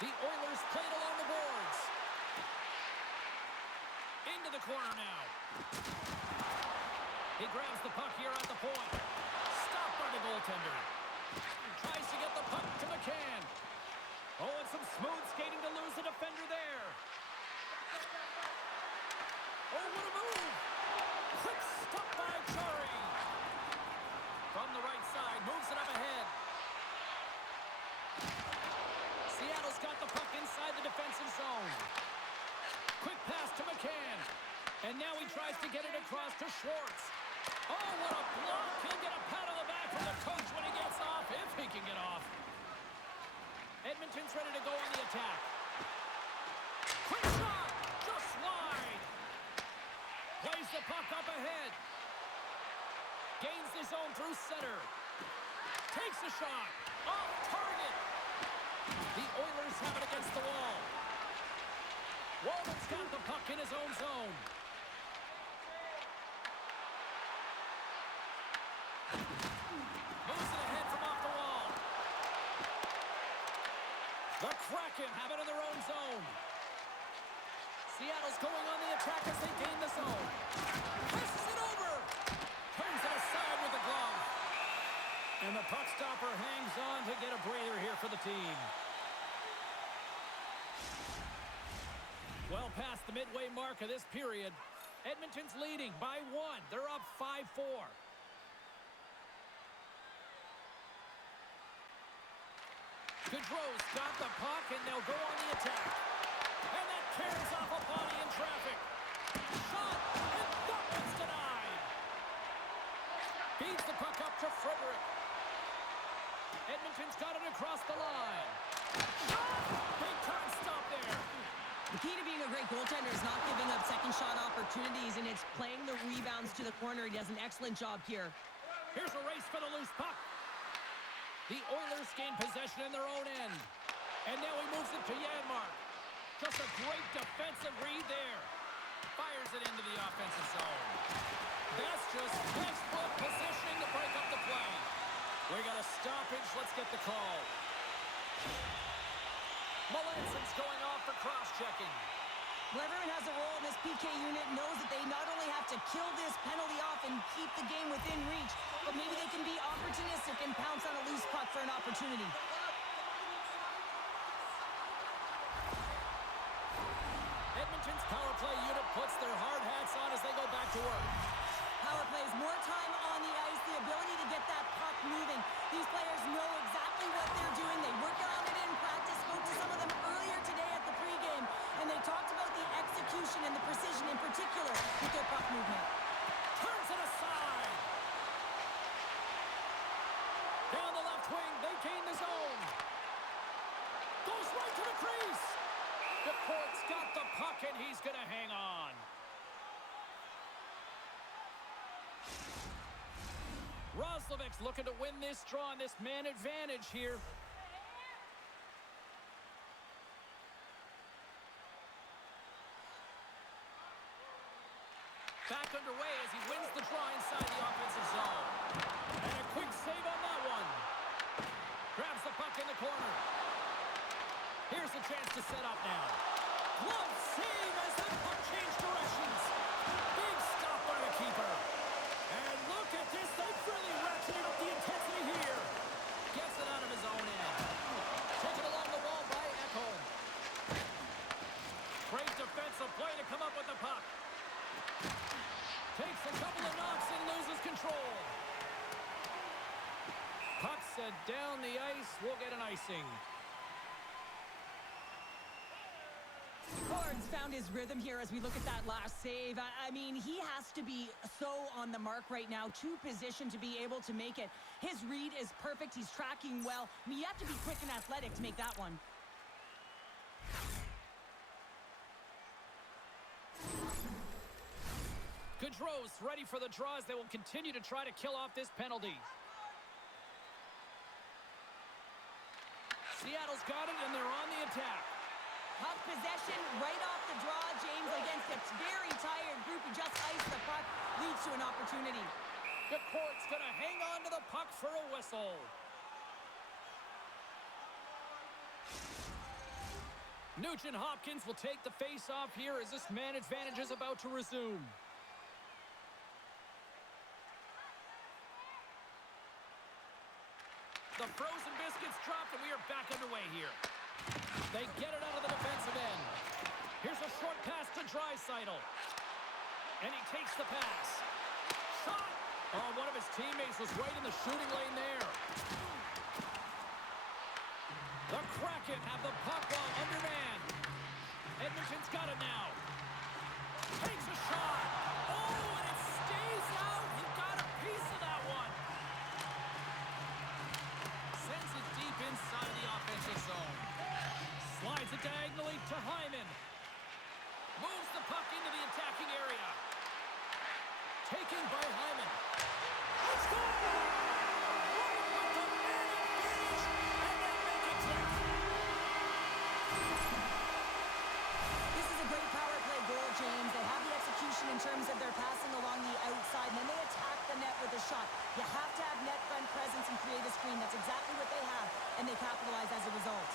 The Oilers play it along the boards. Into the corner now. He grabs the puck here at the point. Stopped by the goaltender. Tries to get the puck to McCann. Oh, and some smooth skating to lose the defender there. Oh, what a move. Quick stop by Chari. From the right side, moves it up ahead. Seattle's got the puck inside the defensive zone. Quick pass to McCann. And now he tries to get it across to Schwartz. Oh, what a block. He'll get a pat on the back from the coach when he gets off, if he can get off. Edmonton's ready to go on the attack. Quick shot, just wide. Plays the puck up ahead. Gains the zone through center. Takes a shot. Off target. The Oilers have it against the wall. Walden's got the puck in his own zone. Moves it ahead from off the wall. The Kraken have it in their own zone. Seattle's going on the attack as they gain the zone. Passes it over. Turns it aside with the glove. And the puck stopper hangs on to get a breather here for the team. Well past the midway mark of this period. Edmonton's leading by 1. They're up 5-4. Gaudreau's got the puck, and they'll go on the attack. And that carries off a body in traffic. Shot, and that one's denied. Feeds the puck up to Frederick. Edmonton's got it across the line. Shot! Big time stop there. The key to being a great goaltender is not giving up second shot opportunities, and it's playing the rebounds to the corner. He does an excellent job here. Here's a race for the loose puck. The Oilers gain possession in their own end. And now he moves it to Janmark. Just a great defensive read there. Fires it into the offensive zone. That's just textbook positioning to break up the play. We got a stoppage. Let's get the call. Melansson's going off for cross-checking. Well, everyone has a role in this PK unit, knows that they not only have to kill this penalty off and keep the game within reach, but maybe they can be opportunistic and pounce on a loose puck for an opportunity. Edmonton's power play unit puts their hard hats on as they go back to work. Power plays, more time on the ice, the ability to get that puck moving. These players know exactly what they're doing. They work on it in practice, spoke to some of them earlier today at the pregame, and they talked about the execution and the precision in particular with their puck movement. Turns it aside. Down the left wing, they gain the zone. Goes right to the crease. The court's got the puck, and he's going to hang on. Roslovic's looking to win this draw on this man advantage here. Back underway as he wins the draw inside the offensive zone. And a quick save on that one. Grabs the puck in the corner. Here's a chance to set up now. Glove save as the puck changed directions. Big stop by the keeper. And look at this. They've really ratcheted up the intensity here. Gets it out of his own end. Taken along the wall by Ekholm. Great defensive play to come up with the puck. Takes a couple of knocks and loses control. Puck set down the ice. We'll get an icing. Gordon's found his rhythm here as we look at that last save. I mean, he has to be so on the mark right now, to position to be able to make it. His read is perfect. He's tracking well. I mean, you have to be quick and athletic to make that one. Gaudreau's ready for the draws. They will continue to try to kill off this penalty. Seattle's got it, and they're on the attack. Puck possession right off the draw, James, against a very tired group who just iced the puck, leads to an opportunity. The court's going to hang on to the puck for a whistle. Nugent-Hopkins will take the face-off here as this man advantage is about to resume. The frozen biscuits dropped, and we are back underway here. They get it out of the defensive end. Here's a short pass to Draisaitl. And he takes the pass. Shot! Oh, one of his teammates was right in the shooting lane there. The Kraken have the puck while undermanned. Edmonton's got it now. Takes a shot. Oh, and it stays out. He got a piece of that one. Sends it deep inside the offensive zone. Slides it diagonally to Hyman. Moves the puck into the attacking area. Taken by Hyman. Score! Right with the man finish, and they make it click. This is a great power play goal, James. They have the execution in terms of their passing along the outside, and then they attack the net with a shot. You have to have net front presence and create a screen. That's exactly what they have, and they capitalize as a result.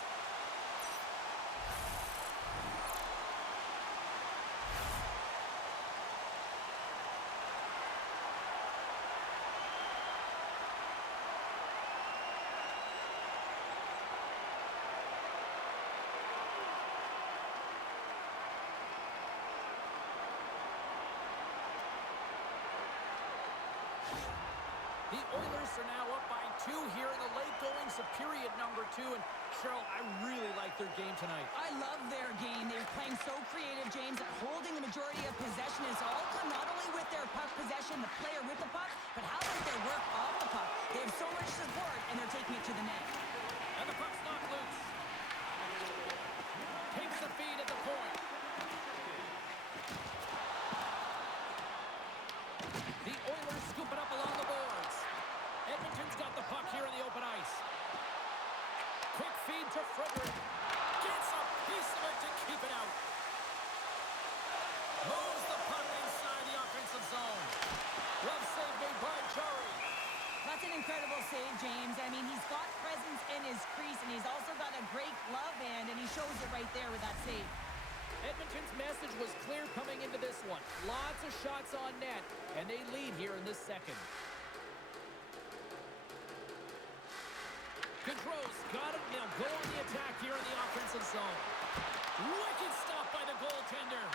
The Oilers are now up by 2 here in the late-going period number 2. And, Cheryl, I really like their game tonight. I love their game. They're playing so creative, James, holding the majority of possession. It's all come not only with their puck possession, the player with the puck, but how about their work off the puck? They have so much support, and they're taking it to the net. And the puck's knocked loose. Takes the feed at the point. The Oilers scoop it up along the boards. Edmonton's got the puck here in the open ice. Quick feed to Frederick. Gets a piece of it to keep it out. Moves the puck inside the offensive zone. Glove save made by Jari. That's an incredible save, James. I mean, he's got presence in his crease, and he's also got a great glove hand, and he shows it right there with that save. Edmonton's message was clear coming into this one. Lots of shots on net, and they lead here in this second. Gaudreau's got it. They'll go on the attack here in the offensive zone. Wicked stop by the goaltender.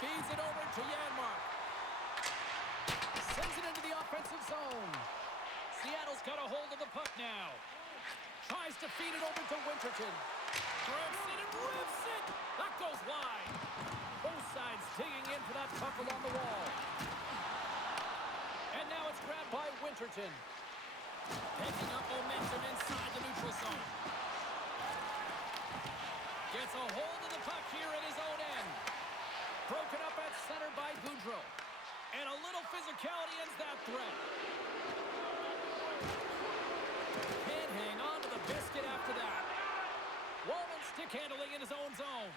Feeds it over to Janmark. Sends it into the offensive zone. Seattle's got a hold of the puck now. Tries to feed it over to Winterton. Grips it and rips it. That goes wide. Both sides digging in for that puck along the wall. And now it's grabbed by Winterton. Picking up momentum inside the neutral zone. Gets a hold of the puck here at his own end. Broken up at center by Gaudreau. And a little physicality ends that threat. Can't hang on to the biscuit after that. Wallman stick handling in his own zone.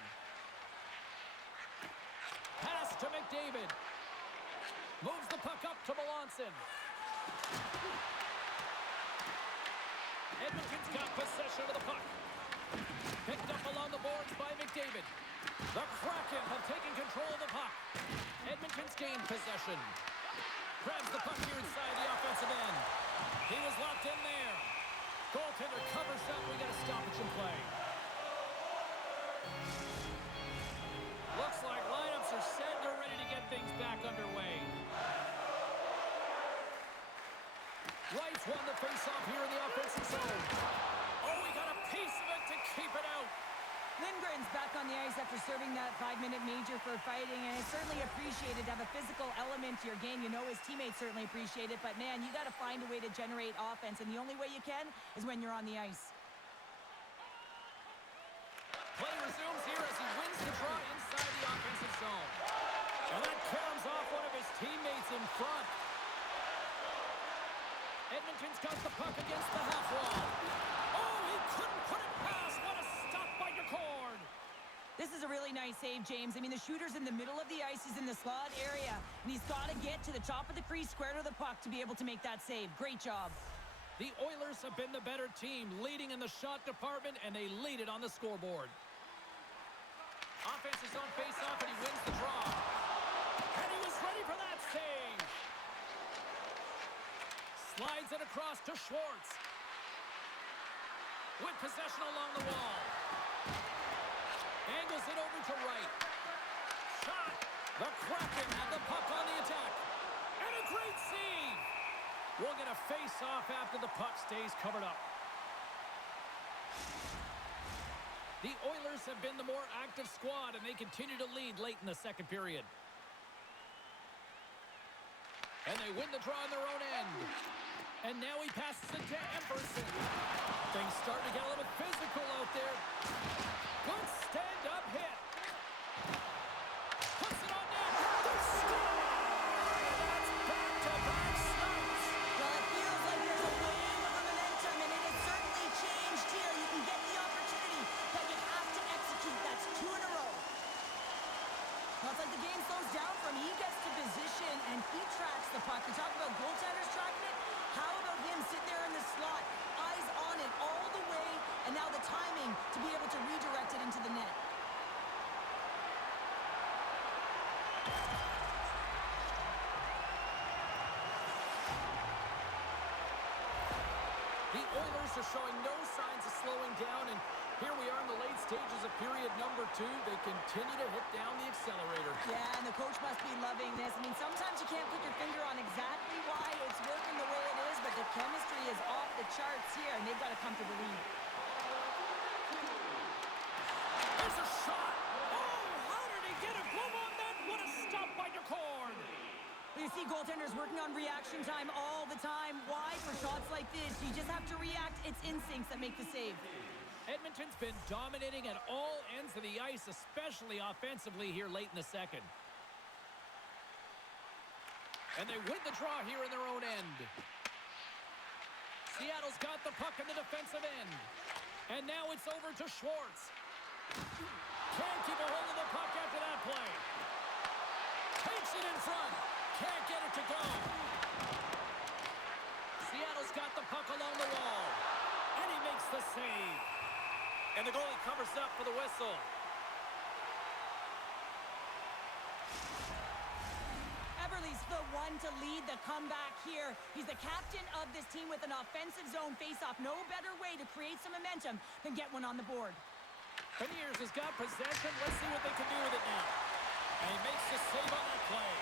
Pass to McDavid. Moves the puck up to Melanson. Edmonton's got possession of the puck. Picked up along the boards by McDavid. The Kraken have taken control of the puck. Edmonton's gained possession. Grabs the puck here inside the offensive end. He was locked in there. Goaltender covers up. We got a stoppage in play. Looks like lineups are set. They're ready to get things back underway. Wright's won the face-off here in the offensive zone. Oh, he got a piece of it to keep it out. Lindgren's back on the ice after serving that 5-minute major for fighting, and it's certainly appreciated to have a physical element to your game. You know his teammates certainly appreciate it, but man, you got to find a way to generate offense, and the only way you can is when you're on the ice. Play resumes here as he wins the draw inside the offensive zone. And that caroms off one of his teammates in front. Edmonton's got the puck against the half wall. Oh, he couldn't put it past. What a stop by Cord. This is a really nice save, James. I mean, the shooter's in the middle of the ice. He's in the slot area, and he's got to get to the top of the crease, square to the puck, to be able to make that save. Great job. The Oilers have been the better team, leading in the shot department, and they lead it on the scoreboard. Offense is on face-off, and he wins the draw. And he was ready for that save. Slides it across to Schwartz. With possession along the wall. Angles it over to Wright. Shot. The Kraken have the puck on the attack. And a great save. We'll get a face-off after the puck stays covered up. The Oilers have been the more active squad, and they continue to lead late in the second period. And they win the draw on their own end. And now he passes it to Emerson. Things starting to get a little physical out there. Good stand-up hit. Puts it on net. The score! That's back-to-back stops. Well, it feels like there's a wave of momentum, and it has certainly changed here. You can get the opportunity, but you have to execute. That's 2 in a row. Well, it's like the game slows down for him. He gets to position, and he tracks the puck. You talk about goaltenders tracking it. How about him sitting there in the slot, eyes on it all the way, and now the timing to be able to redirect it into the net. The Oilers are showing no signs of slowing down, and here we are in the late stages of period number 2. They continue to hit down the accelerator. Yeah, and the coach must be loving this. I mean, sometimes you can't put your finger on exactly why it's working the way it is, but the chemistry is off the charts here, and they've got to come to the lead. There's a shot! Oh, how did he get a glove on that? What a stop by DeCord! You see goaltenders working on reaction time all the time. Why? For shots like this, you just have to react. It's instincts that make the save. Edmonton's been dominating at all ends of the ice, especially offensively here late in the second. And they win the draw here in their own end. Seattle's got the puck in the defensive end. And now it's over to Schwartz. Can't keep a hold of the puck after that play. Takes it in front. Can't get it to go. Seattle's got the puck along the wall. And he makes the save. And the goalie covers up for the whistle. Eberle's the one to lead the comeback here. He's the captain of this team with an offensive zone faceoff. No better way to create some momentum than get one on the board. Beniers has got possession. Let's see what they can do with it now. And he makes the save on that play.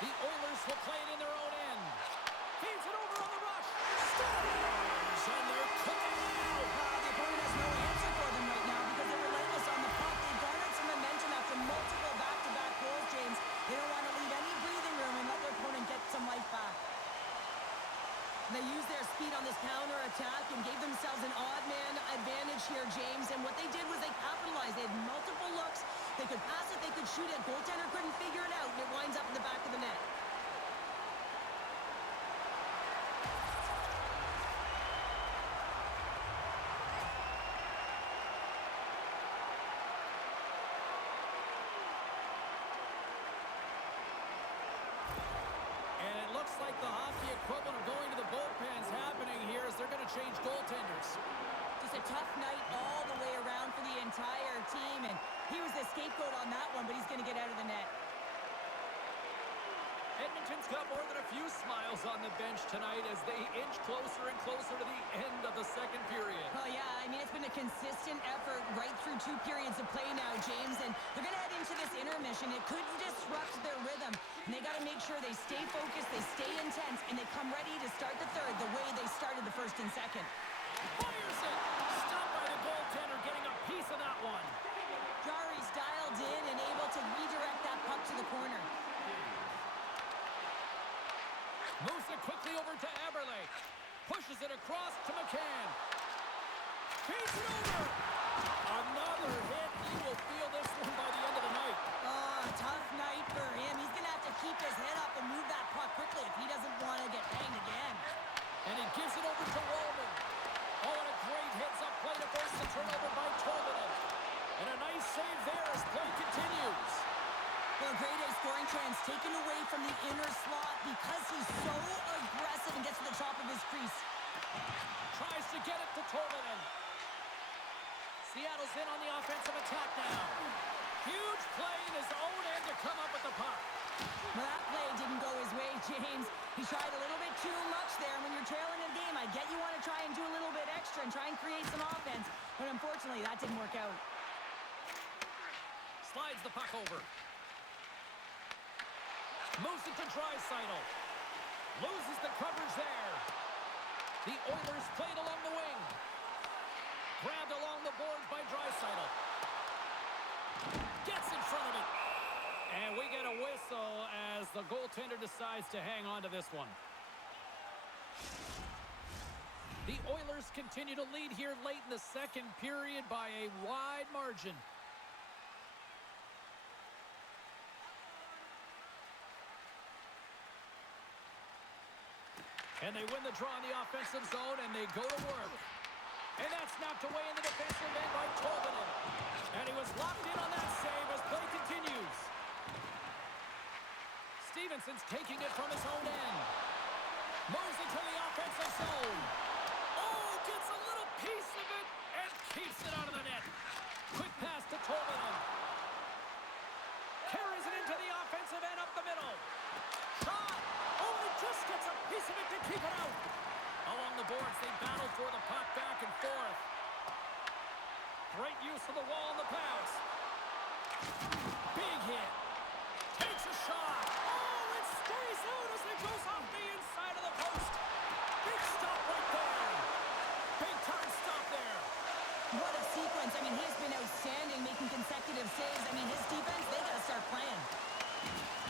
The Oilers will play it in their own end. Feeds it over on the rush. Scores! And they're cooking now. The opponent has no answer for them right now because they're relentless on the puck. They garnered some momentum after multiple back-to-back goals, James. They don't want to leave any breathing room and let their opponent get some life back. They used their speed on this counter-attack and gave themselves an odd-man advantage here, James. And what they did was they capitalized. They had multiple looks. They could pass it, they could shoot it. Goaltender couldn't figure it out, and it winds up in the back of the net. And it looks like the hockey equivalent of going to the bullpen's happening here as they're going to change goaltenders. Just a tough night all the way around for the entire team, and he was the scapegoat on that one, but he's going to get out of the net. Edmonton's got more than a few smiles on the bench tonight as they inch closer and closer to the end of the second period. Oh, yeah, I mean, it's been a consistent effort right through 2 periods of play now, James, and they're going to head into this intermission. It could disrupt their rhythm, and they got to make sure they stay focused, they stay intense, and they come ready to start the third the way they started the first and second. Fires it! Stopped by the goaltender, getting a piece of that one. Jari's dialed in and able to redirect that puck to the corner. Moves it quickly over to Eberle. Pushes it across to McCann. Feeds it over. Another hit. He will feel this one by the end of the night. Oh, tough night for him. He's going to have to keep his head up and move that puck quickly if he doesn't want to get banged again. And he gives it over to Roman. Oh, and a great hits-up play to force the turnover by Tolvanen. And a nice save there as play continues. Well, grade A scoring chance taken away from the inner slot because he's so aggressive and gets to the top of his crease. Tries to get it to Tolvanen. Seattle's in on the offensive attack now. Huge play in his own end to come up with the puck. Well, that play didn't go his way, James. He tried a little bit too much there. When you're trailing a game, I get you want to try and do a little bit extra and try and create some offense, but unfortunately, that didn't work out. Slides the puck over. Moves it to Draisaitl. Loses the coverage there. The Oilers played along the wing. Grabbed a goaltender decides to hang on to this one. The Oilers continue to lead here late in the second period by a wide margin. And they win the draw in the offensive zone, and they go to work. And that's knocked away in the defensive end by Tolvanen. And he was locked in on that save as play continues. Stevenson's taking it from his own end. Moves into the offensive zone. Oh, gets a little piece of it and keeps it out of the net. Quick pass to Tolvanen. Carries it into the offensive end up the middle. Shot. Oh, he just gets a piece of it to keep it out. Along the boards, they battle for the puck back and forth. Great use of the wall and the pass. Big hit. Takes a shot. Oh, it stays out as it goes off the inside of the post. Big stop right there. Big time stop there. What a sequence. I mean, he's been outstanding, making consecutive saves. I mean, his defense, they got to start playing.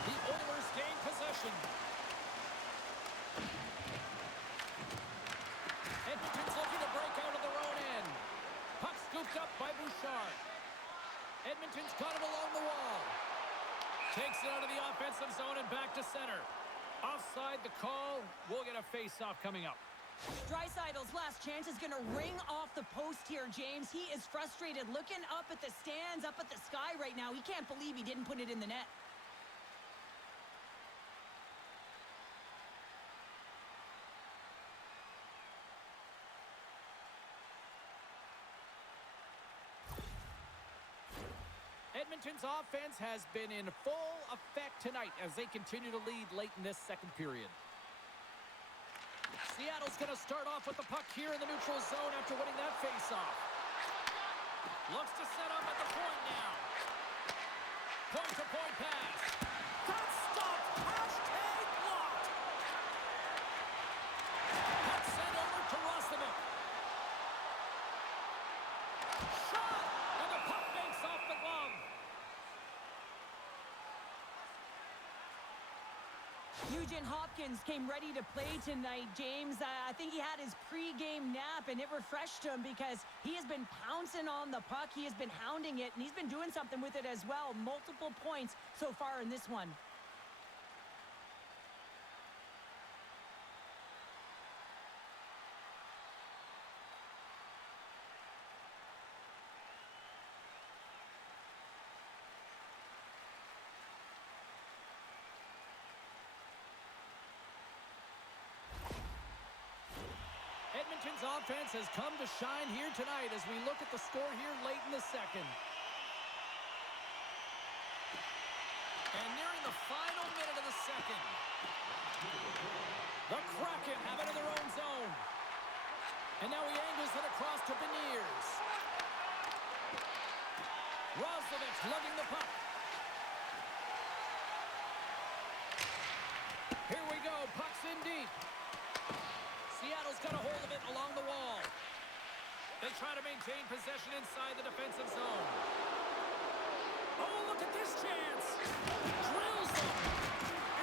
The Oilers gain possession. Edmonton's looking to break out of their own end. Puck scooped up by Bouchard. Edmonton's got it along the wall. Takes it out of the offensive zone and back to center. Offside the call. We'll get a face-off coming up. Draisaitl's last chance is going to ring off the post here, James. He is frustrated, looking up at the stands, up at the sky right now. He can't believe he didn't put it in the net. Edmonton's offense has been in full effect tonight as they continue to lead late in this second period. Seattle's going to start off with the puck here in the neutral zone after winning that faceoff. Looks to set up at the point now. Point-to-point pass. Got stopped. Hashtag blocked. Puck sent over to Roslovic. Shot! And the puck banks off the glove. Nugent Hopkins came ready to play tonight, James. I think he had his pre-game nap, and it refreshed him because he has been pouncing on the puck. He has been hounding it, and he's been doing something with it as well. Multiple points so far in this one. Edmonton's offense has come to shine here tonight as we look at the score here late in the second. And nearing the final minute of the second. The Kraken have it in their own zone. And now he angles it across to Beniers. Roslovic lugging the puck. Here we go, puck's in deep. Seattle's got a hold of it along the wall. They try to maintain possession inside the defensive zone. Oh, look at this chance. Drills them.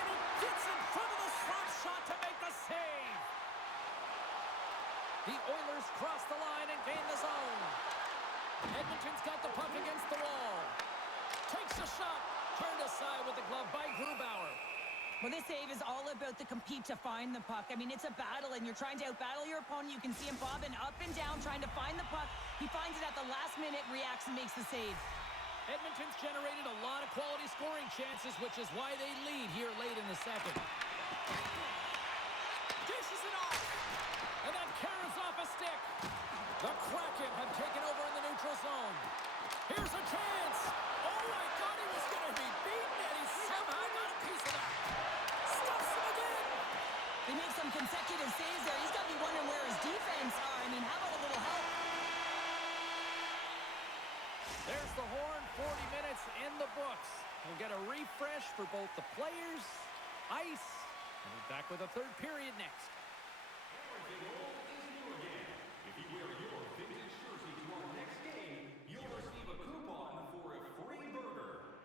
And he gets in front of the slot shot to make the save. The Oilers cross the line and gain the zone. Edmonton's got the puck against the wall. Takes a shot. Turned aside with the glove by Grubauer. Well, this save is all about the compete to find the puck. I mean, it's a battle, and you're trying to outbattle your opponent. You can see him bobbing up and down, trying to find the puck. He finds it at the last minute, reacts, and makes the save. Edmonton's generated a lot of quality scoring chances, which is why they lead here late in the second. Dishes it off, and that carries off a stick. The Kraken have taken over in the neutral zone. Here's a chance. Oh, I thought he was going to be beaten, and he somehow got a piece of that. Stuffs him again. They make some consecutive saves there. He's got to be wondering where his defense are. I mean, how about a little help? There's the horn, 40 minutes in the books. We'll get a refresh for both the players, ice, and we're back with a third period next. Everything old is new again. If you wear your vintage jersey to our next game, you'll receive a coupon for a free burger.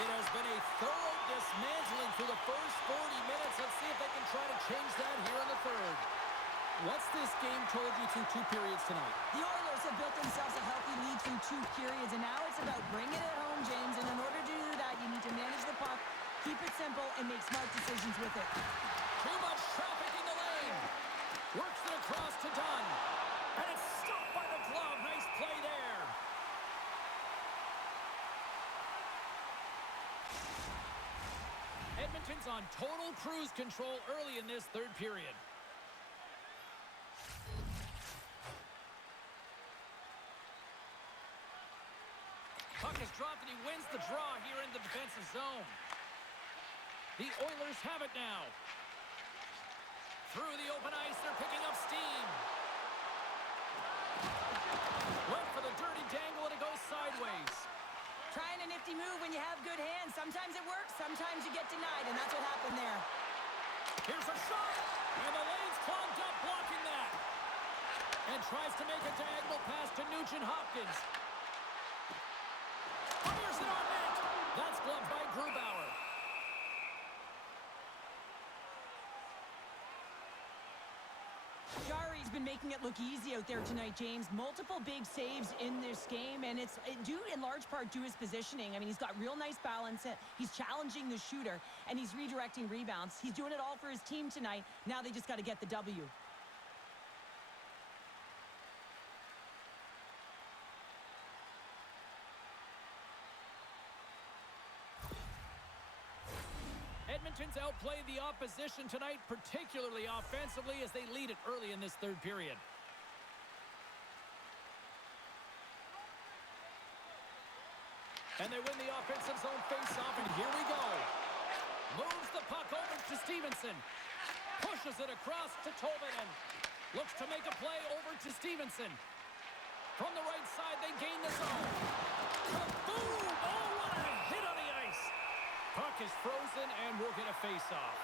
It has been a thorough dismantling through the first 40 minutes. Let's see if they can try to change that here in the third. What's this game told you through 2 periods tonight? The Oilers have built themselves a healthy lead through 2 periods, and now it's about bringing it home, James. And in order to do that, you need to manage the puck, keep it simple, and make smart decisions with it. Too much traffic in the lane. Works it across to Dunn. And it's stopped by the glove. Nice play there. Edmonton's on total cruise control early in this third period. Puck is dropped and he wins the draw here in the defensive zone. The Oilers have it now. Through the open ice, they're picking up steam. Went for the dirty dangle and it goes sideways. Trying a nifty move when you have good hands. Sometimes it works, sometimes you get denied, and that's what happened there. Here's a shot, and the lane's clogged up, blocking that. And tries to make a diagonal pass to Nugent-Hopkins. Fires it on net. That's gloved by Grubauer. Jarry's been making it look easy out there tonight, James. Multiple big saves in this game, and it's due in large part to his positioning. I mean, he's got real nice balance. He's challenging the shooter, and he's redirecting rebounds. He's doing it all for his team tonight. Now they just got to get the W. Edmonton's outplayed the opposition tonight, particularly offensively, as they lead it early in this third period. And they win the offensive zone faceoff, and here we go. Moves the puck over to Stevenson. Pushes it across to Tolvanen. Looks to make a play over to Stevenson. From the right side, they gain the zone. Kaboom! Oh, what a hit on the ice! Puck is frozen, and we'll get a face-off.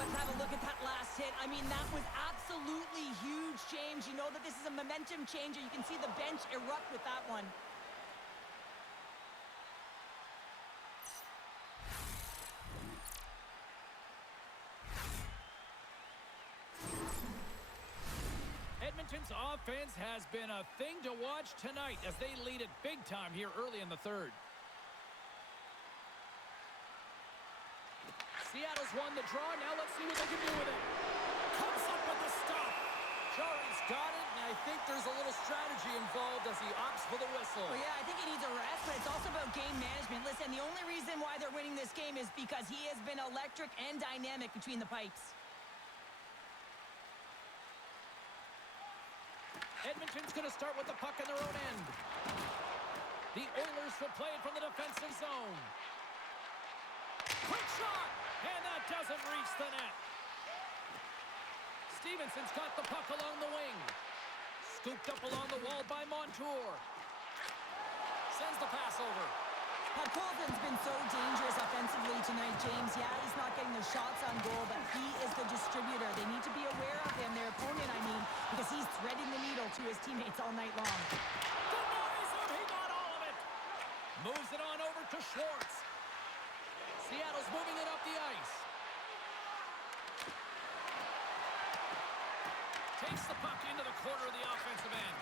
Let's have a look at that last hit. I mean, that was absolutely huge, James. You know that this is a momentum changer. You can see the bench erupt with that one. Edmonton's offense has been a thing to watch tonight as they lead it big time here early in the third. Seattle's won the draw. Now let's see what they can do with it. Comes up with the stop. Jarry's got it, and I think there's a little strategy involved as he opts for the whistle. Well, yeah, I think he needs a rest, but it's also about game management. Listen, the only reason why they're winning this game is because he has been electric and dynamic between the pipes. Edmonton's going to start with the puck in their own end. The Oilers will play it from the defensive zone. Quick shot! And that doesn't reach the net. Stevenson's got the puck along the wing. Scooped up along the wall by Montour. Sends the pass over. Podkolzin's been so dangerous offensively tonight, James. Yeah, he's not getting the shots on goal, but he is the distributor. They need to be aware of him, their opponent, I mean, because he's threading the needle to his teammates all night long. Denies him! He got all of it! Moves it on over to Schwartz. Seattle's moving it up the ice. Takes the puck into the corner of the offensive end.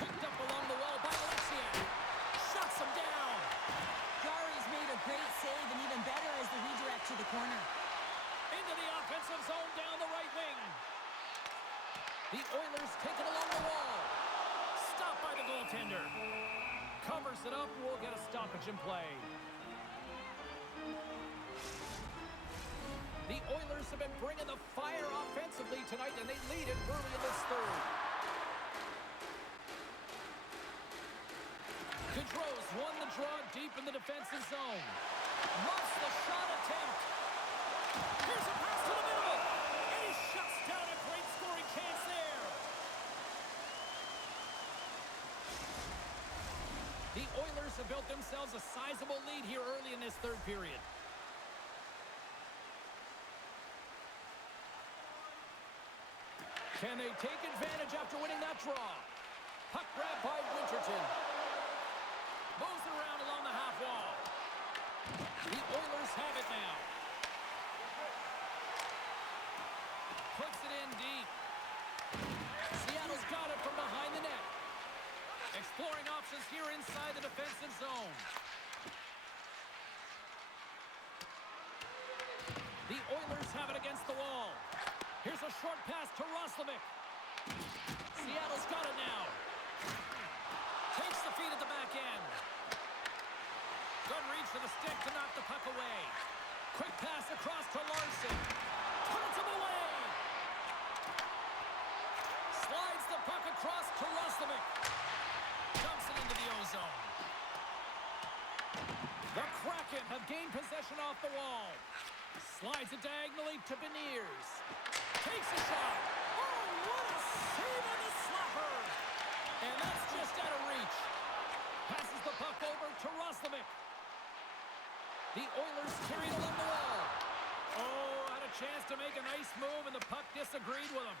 Picked up along the wall by Alexiak. Shuts him down. Jarry's made a great save, and even better is the redirect to the corner. Into the offensive zone down the right wing. The Oilers take it along the wall. Stopped by the goaltender. Covers it up. We'll get a stoppage in play. The Oilers have been bringing the fire offensively tonight, and they lead it early in this third. Gaudreau's won the draw deep in the defensive zone. Muffs the shot attempt. Here's a pass to the middle. And he shuts down a great scoring chance there. The Oilers have built themselves a sizable lead here early in this third period. Can they take advantage after winning that draw? Puck grab by Winterton. Moves along the half wall. The Oilers have it now. Puts it in deep. Seattle's got it from behind the net. Exploring options here inside the defensive zone. The Oilers have it against the wall. Here's a short pass to Roslovic. Seattle's got it now. Takes the feed at the back end. Good reach for the stick to knock the puck away. Quick pass across to Larson. Puts him away. Slides the puck across to Roslovic. Dumps it into the ozone. The Kraken have gained possession off the wall. Slides it diagonally to Beniers. Takes a shot. Oh, what a save on the slapper. And that's just out of reach. Passes the puck over to Roslovic. The Oilers carried along the wall. Oh, had a chance to make a nice move, and the puck disagreed with him.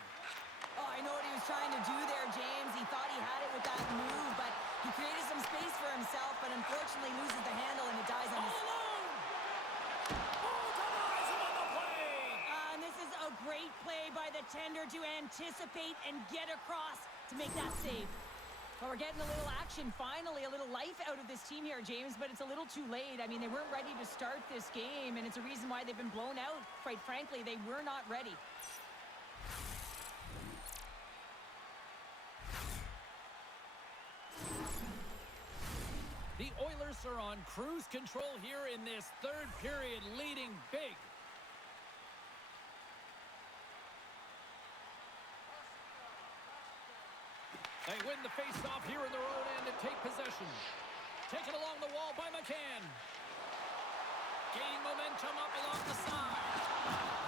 Oh, I know what he was trying to do there, James. He thought he had it with that move, but he created some space for himself, but unfortunately loses the handle, and it dies on his... All alone! Oh, denies him on the play! And this is a great play by the tender to anticipate and get across to make that save. Well, we're getting a little action, finally, a little life out of this team here, James, but it's a little too late. I mean, they weren't ready to start this game, and it's a reason why they've been blown out. Quite frankly, they were not ready. The Oilers are on cruise control here in this third period, leading big. They win the face-off here in their own end and take possession. Taken along the wall by McCann. Gaining momentum up along the side.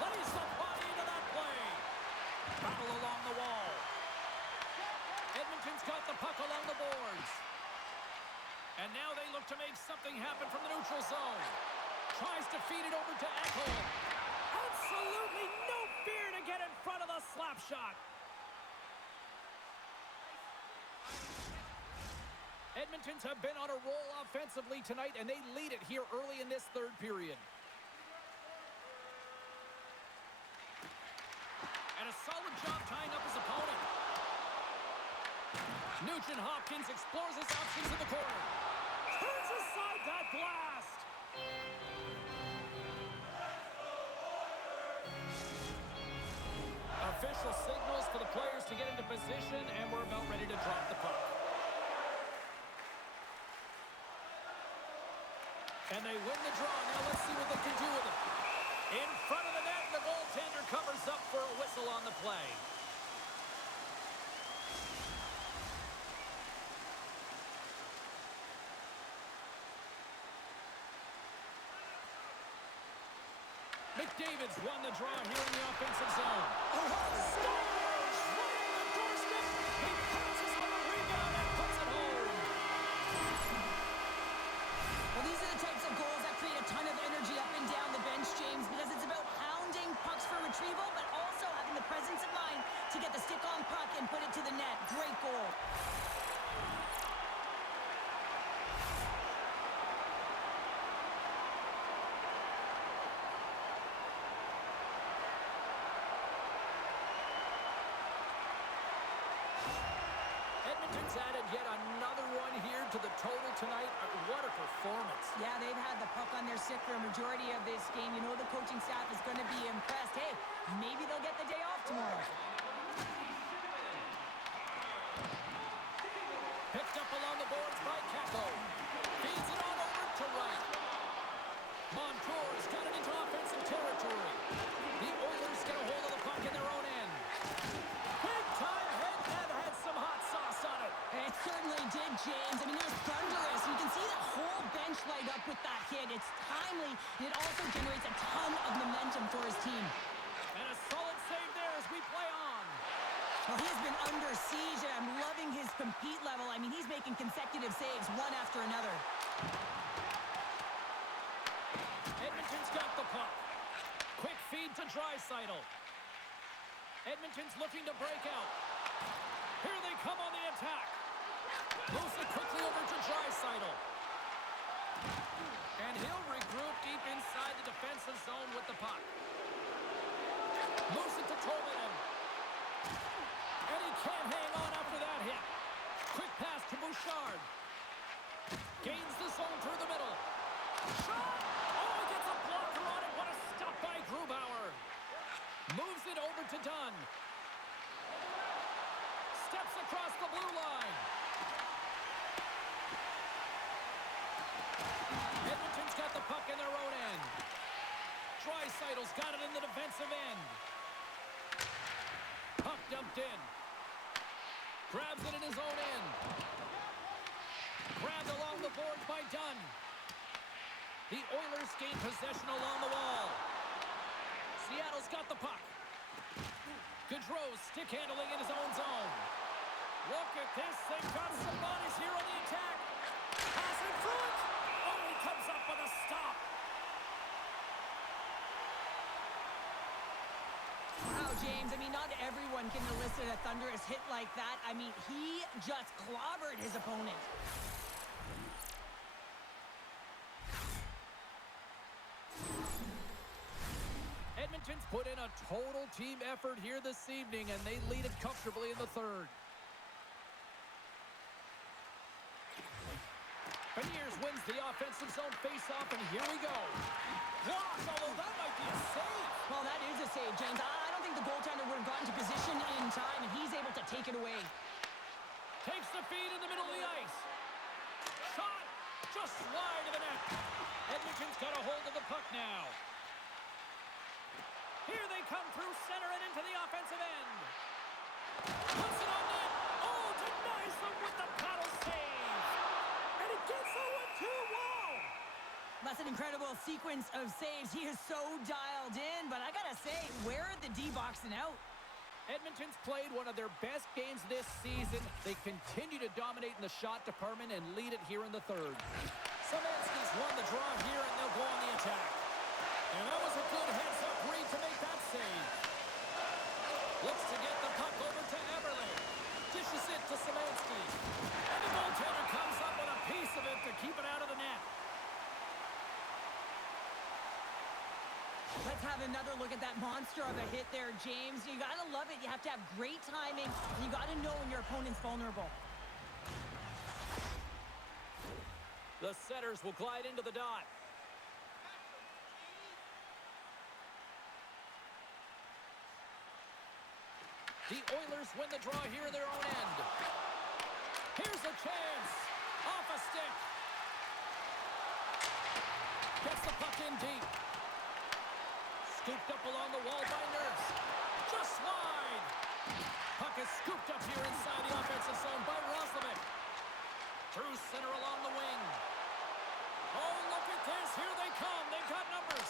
Lays the body into that play. Battle along the wall. Edmonton's got the puck along the boards. And now they look to make something happen from the neutral zone. Tries to feed it over to Ekholm. Absolutely no fear to get in front of the slap shot. Edmonton's have been on a roll offensively tonight, and they lead it here early in this third period. And a solid job tying up his opponent. Nugent Hopkins explores his options in the corner. Turns aside that blast. Official signals for the players to get into position, and we're about ready to drop the puck. And they win the draw. Now let's see what they can do with it. In front of the net, and the goaltender covers up for a whistle on the play. McDavid's won the draw here in the offensive zone. Scores! Right on the doorstep. He pounces on the rebound and puts it home. Well, these are the types of goals that create a ton of energy up and down the bench, James, because it's about hounding pucks for retrieval, but also having the presence of mind to get the stick on puck and put it to the net. Great goal. Edmonton's added yet another one here to the total tonight. What a performance. Yeah, they've had the puck on their stick for a majority of this game. You know the coaching staff is going to be impressed. Hey, maybe they'll get the day off tomorrow. Picked up along the boards by Kako. Feeds it on over to right. Montour's got it into offensive territory. The Oilers get a hold of the puck in their own end. Big time hit that had some hot sauce on it. It certainly did, James. I mean, it was thunderous. You can see the whole bench light up with that hit. It's timely, and it also generates a ton of momentum for his team. And a solid save there as we play on. Well, he's been under siege, and I'm loving his compete level. I mean, he's making consecutive saves, one after another. Edmonton's got the puck. Quick feed to Draisaitl. Edmonton's looking to break out. Here they come on the attack. Moves it quickly over to Draisaitl. He'll regroup deep inside the defensive zone with the puck. Moves it to Tolvanen. And he can't hang on after that hit. Quick pass to Bouchard. Gains the zone through the middle. Shot! Oh, he gets a blocker on it. What a stop by Grubauer. Moves it over to Dunn. Steps across the blue line. Edmonton's got the puck in their own end. Draisaitl's got it in the defensive end. Puck dumped in. Grabs it in his own end. Grabbed along the boards by Dunn. The Oilers gain possession along the wall. Seattle's got the puck. Gaudreau stick handling in his own zone. Look at this. They've got some bodies here on the attack. Pass in front. Oh, he comes up with a stop. Wow, James, I mean, not everyone can elicit a thunderous hit like that. I mean, he just clobbered his opponent. Edmonton's put in a total team effort here this evening, and they lead it comfortably in the third. Beniers wins the offensive zone faceoff, and here we go. Blocked, although that might be a save. Well, that is a save, James. I don't think the goaltender would have gotten to position in time, and he's able to take it away. Takes the feed in the middle of the ice. Shot! Just wide of the net. Edmonton's got a hold of the puck now. Here they come through center and into the offensive end. Puts it on net. Oh, denies them with the paddle save. And it gets the 1-2. Wow! That's an incredible sequence of saves. He is so dialed in, but I gotta say, where are the D boxing out? Edmonton's played one of their best games this season. They continue to dominate in the shot department and lead it here in the third. Szymanski's won the draw here, and they'll go on the attack. And that was a good heads-up read to make that save. Looks to get the puck over to Eberle. Dishes it to Szymanski. And the goaltender comes up with a piece of it to keep it out of the net. Let's have another look at that monster of a hit there, James. You gotta love it. You have to have great timing, and you gotta know when your opponent's vulnerable. The setters will glide into the dot. The Oilers win the draw here in their own end. Here's a chance. Off a stick. Gets the puck in deep. Scooped up along the wall by Nurse. Just wide. Puck is scooped up here inside the offensive zone by Roslovic. Through center along the wing. Oh, look at this. Here they come. They've got numbers.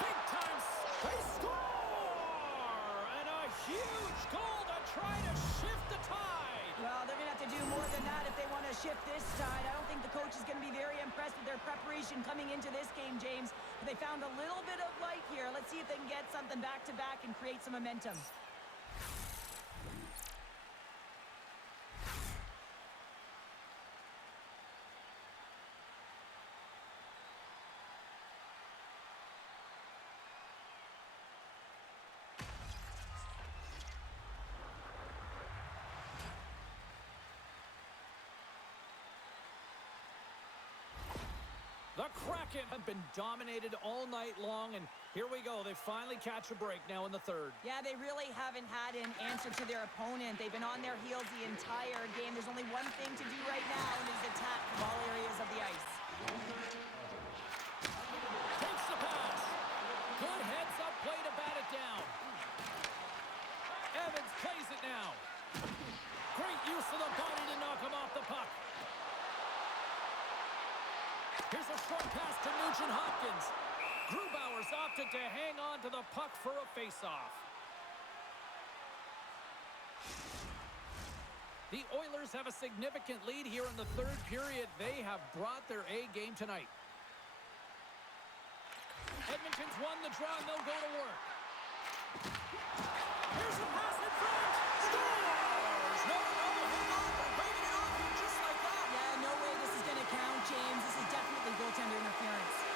Big time. They score! And a huge goal to try to shift the tide. Well, they're going to have to do more than that if they want to shift this tide. I don't think the coach is going to be very impressed with their preparation coming into this game, James. But they found a little bit of light here. Let's see if they can get something back-to-back and create some momentum. The Kraken have been dominated all night long, and here we go. They finally catch a break now in the third. Yeah, they really haven't had an answer to their opponent. They've been on their heels the entire game. There's only one thing to do right now, and it's attack from all areas of the ice. Takes the pass. Good heads-up play to bat it down. Evans plays it now. Great use of the body to knock him off the puck. Here's a short pass to Nugent-Hopkins. Grubauer's opted to hang on to the puck for a face-off. The Oilers have a significant lead here in the third period. They have brought their A game tonight. Edmonton's won the draw, and they'll go to work. Here's the pass in front. Scores! No, hang on. They're breaking it off here just like that. Yeah, no way this is going to count, James. This is definitely goaltender interference.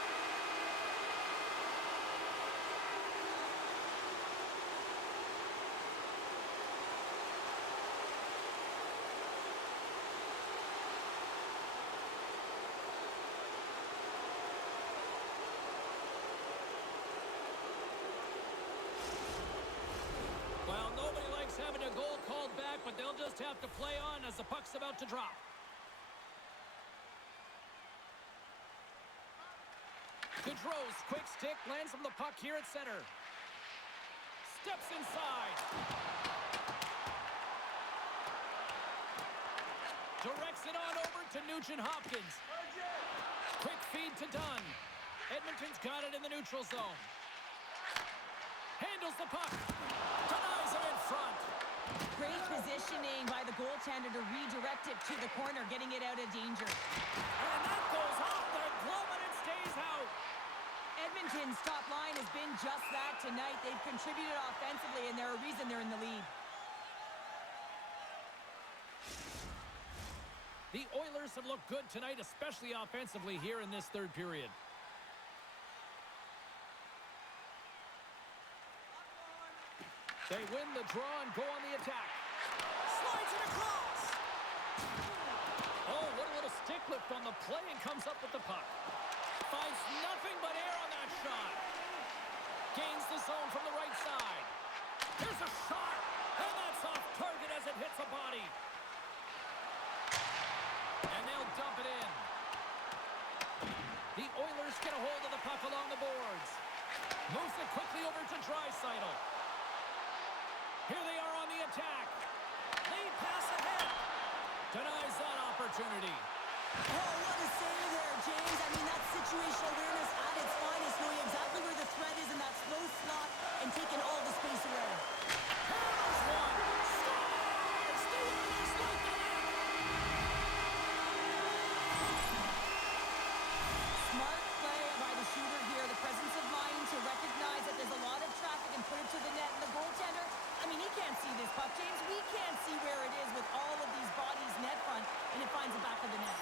they'll just have to play on as the puck's about to drop. Gaudreau's quick stick lands from the puck here at center. Steps inside. Directs it on over to Nugent-Hopkins. Quick feed to Dunn. Edmonton's got it in the neutral zone. Handles the puck. Denies him in front. Great positioning by the goaltender to redirect it to the corner, getting it out of danger. And that goes off the glove and it stays out. Edmonton's top line has been just that tonight. They've contributed offensively, and they're a reason they're in the lead. The Oilers have looked good tonight, especially offensively here in this third period. They win the draw and go on the attack. Slides it across. Oh, what a little stick lift on the play and comes up with the puck. Finds nothing but air on that shot. Gains the zone from the right side. Here's a shot, and that's off target as it hits a body. And they'll dump it in. The Oilers get a hold of the puck along the boards. Moves it quickly over to Draisaitl. Here they are on the attack. Lead pass ahead. Denies that opportunity. Oh, what a save there, James. I mean, that's situational awareness at its finest, knowing exactly where the threat is in that slow slot and taking all the space away. Here's one. Scores! The Oilers like the net. Smart play by the shooter here. The presence of mind to recognize that there's a lot of traffic and put it to the net. And the goaltender, I mean, he can't see this puck, James. We can't see where it is with all of these bodies net front, and it finds the back of the net.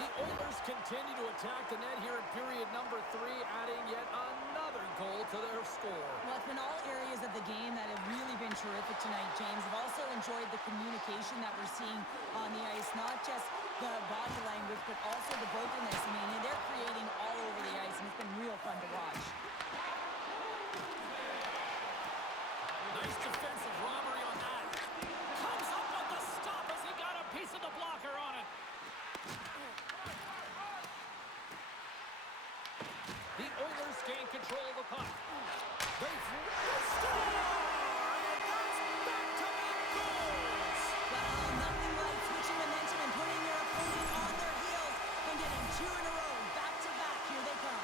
The Oilers continue to attack the net here in period number 3, adding yet another goal to their score. Well, it's been all areas of the game that have really been terrific tonight, James. I've also enjoyed the communication that we're seeing on the ice, not just the body language, but also the vocalness. I mean, they're creating all over the ice, and it's been real fun to watch. Nice defensive robbery on that. Comes up with the stop as he got a piece of the blocker on it. The Oilers gain control of the puck. They score! And that's back-to-back goals! Well, nothing like switching momentum and putting your opponent on their heels and getting 2 in a row. Back-to-back, here they come.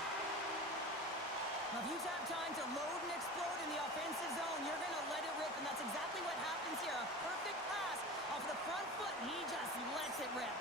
Now, if you have time to load and explode in the offensive zone, you're going to let it rip, and that's exactly what happens here. A perfect pass off the front foot, and he just lets it rip.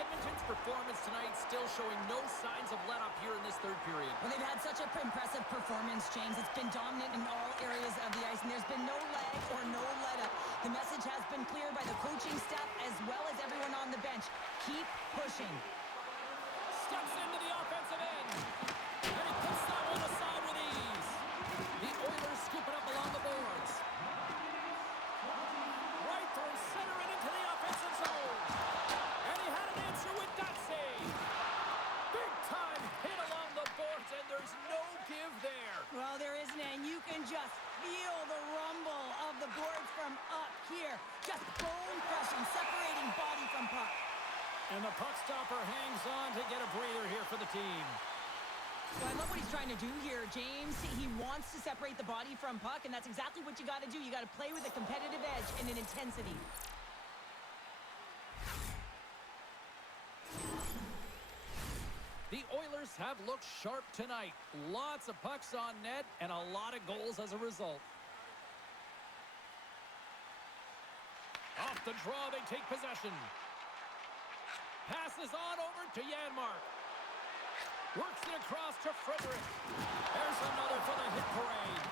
Edmonton's performance tonight still showing no signs of let-up here in this third period. Well, they've had such an impressive performance, James. It's been dominant in all areas of the ice, and there's been no lag or no let-up. The message has been clear by the coaching staff as well as everyone on the bench. Keep pushing. Steps into the offensive end. And he puts that one aside with ease. The Oilers scoop it up along the boards. Right through center and into the offensive zone. And he had an answer with that save. Big time hit along the boards, and there's no give there. Well, there isn't, and you can just feel the rumble of the boards from up here. Just bone-crushing, separating body from puck. And the puck stopper hangs on to get a breather here for the team. Well, I love what he's trying to do here, James. He wants to separate the body from puck, and that's exactly what you got to do. You got to play with a competitive edge and an intensity. The Oilers have looked sharp tonight. Lots of pucks on net and a lot of goals as a result. Off the draw, they take possession. Passes on over to Janmark. Works it across to Frederick. There's another for the hit parade.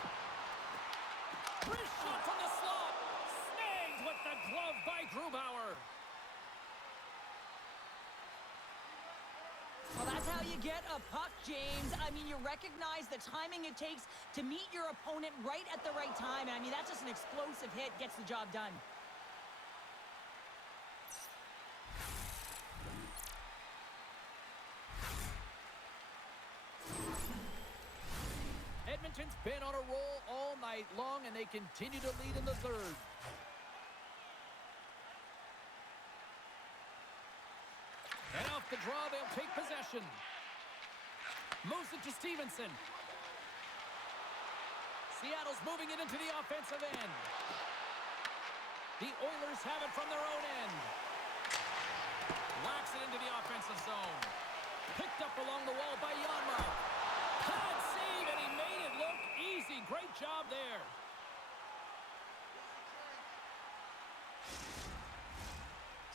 Wrist shot from the slot. Snagged with the glove by Grubauer. Well, that's how you get a puck, James. I mean, you recognize the timing it takes to meet your opponent right at the right time. I mean, that's just an explosive hit, gets the job done. Edmonton's been on a roll all night long, and they continue to lead in the third. And off the draw, they'll take possession. Moves it to Stevenson. Seattle's moving it into the offensive end. The Oilers have it from their own end. Whacks it into the offensive zone. Picked up along the wall by Janmark. Pad save, and he made it look easy. Great job there.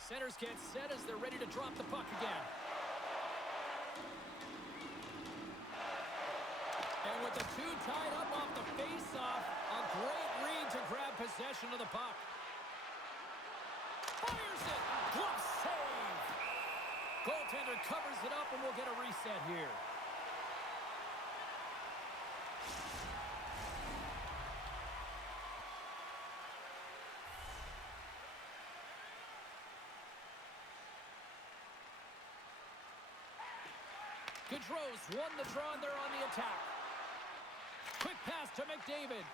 Centers get set as they're ready to drop the puck again. And with the two tied up off the face-off, a great read to grab possession of the puck. Fires it! Glove save! Goaltender covers it up, and we'll get a reset here. Gaudreau's won the draw, and they're on the attack. Quick pass to McDavid.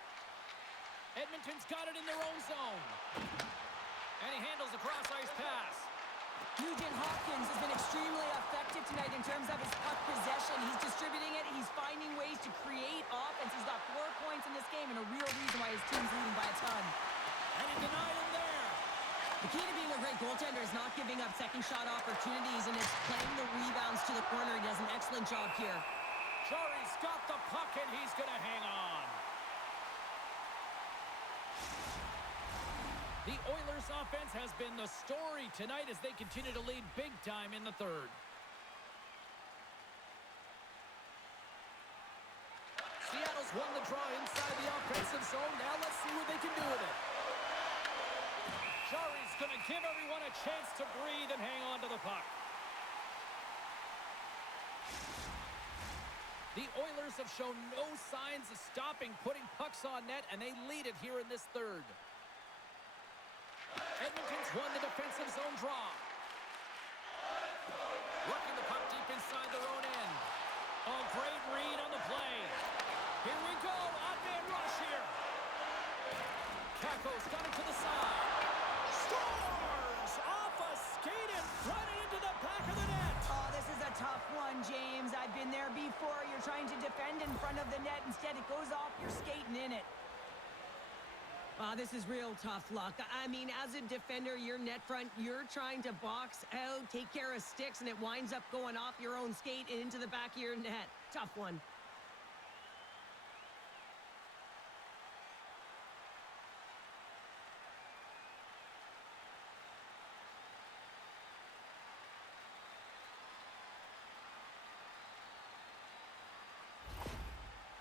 Edmonton's got it in their own zone. And he handles the cross-ice pass. Nugent Hopkins has been extremely effective tonight in terms of his puck possession. He's distributing it. He's finding ways to create offense. He's got 4 points in this game and a real reason why his team's leading by a ton. And he denied him there. The key to being a great goaltender is not giving up second shot opportunities, and it's playing the rebounds to the corner. He does an excellent job here. Jari's got the puck, and he's going to hang on. The Oilers' offense has been the story tonight as they continue to lead big time in the third. Seattle's won the draw inside the offensive zone. Now let's see what they can do with it. Jari's going to give everyone a chance to breathe and hang on to the puck. The Oilers have shown no signs of stopping putting pucks on net, and they lead it here in this third. Edmonton's won the defensive zone draw. Working the puck deep inside their own end. Oh, great read on the play. Here we go. Up man rush here. Kakko's got it to the side. Scores! Off a skate and front into the back of the net. Oh, this is a tough one, James. I've been there before. You're trying to defend in front of the net. Instead, it goes off. You're skating in it. This is real tough luck. I mean, as a defender, your net front, you're trying to box out, take care of sticks, and it winds up going off your own skate and into the back of your net. Tough one.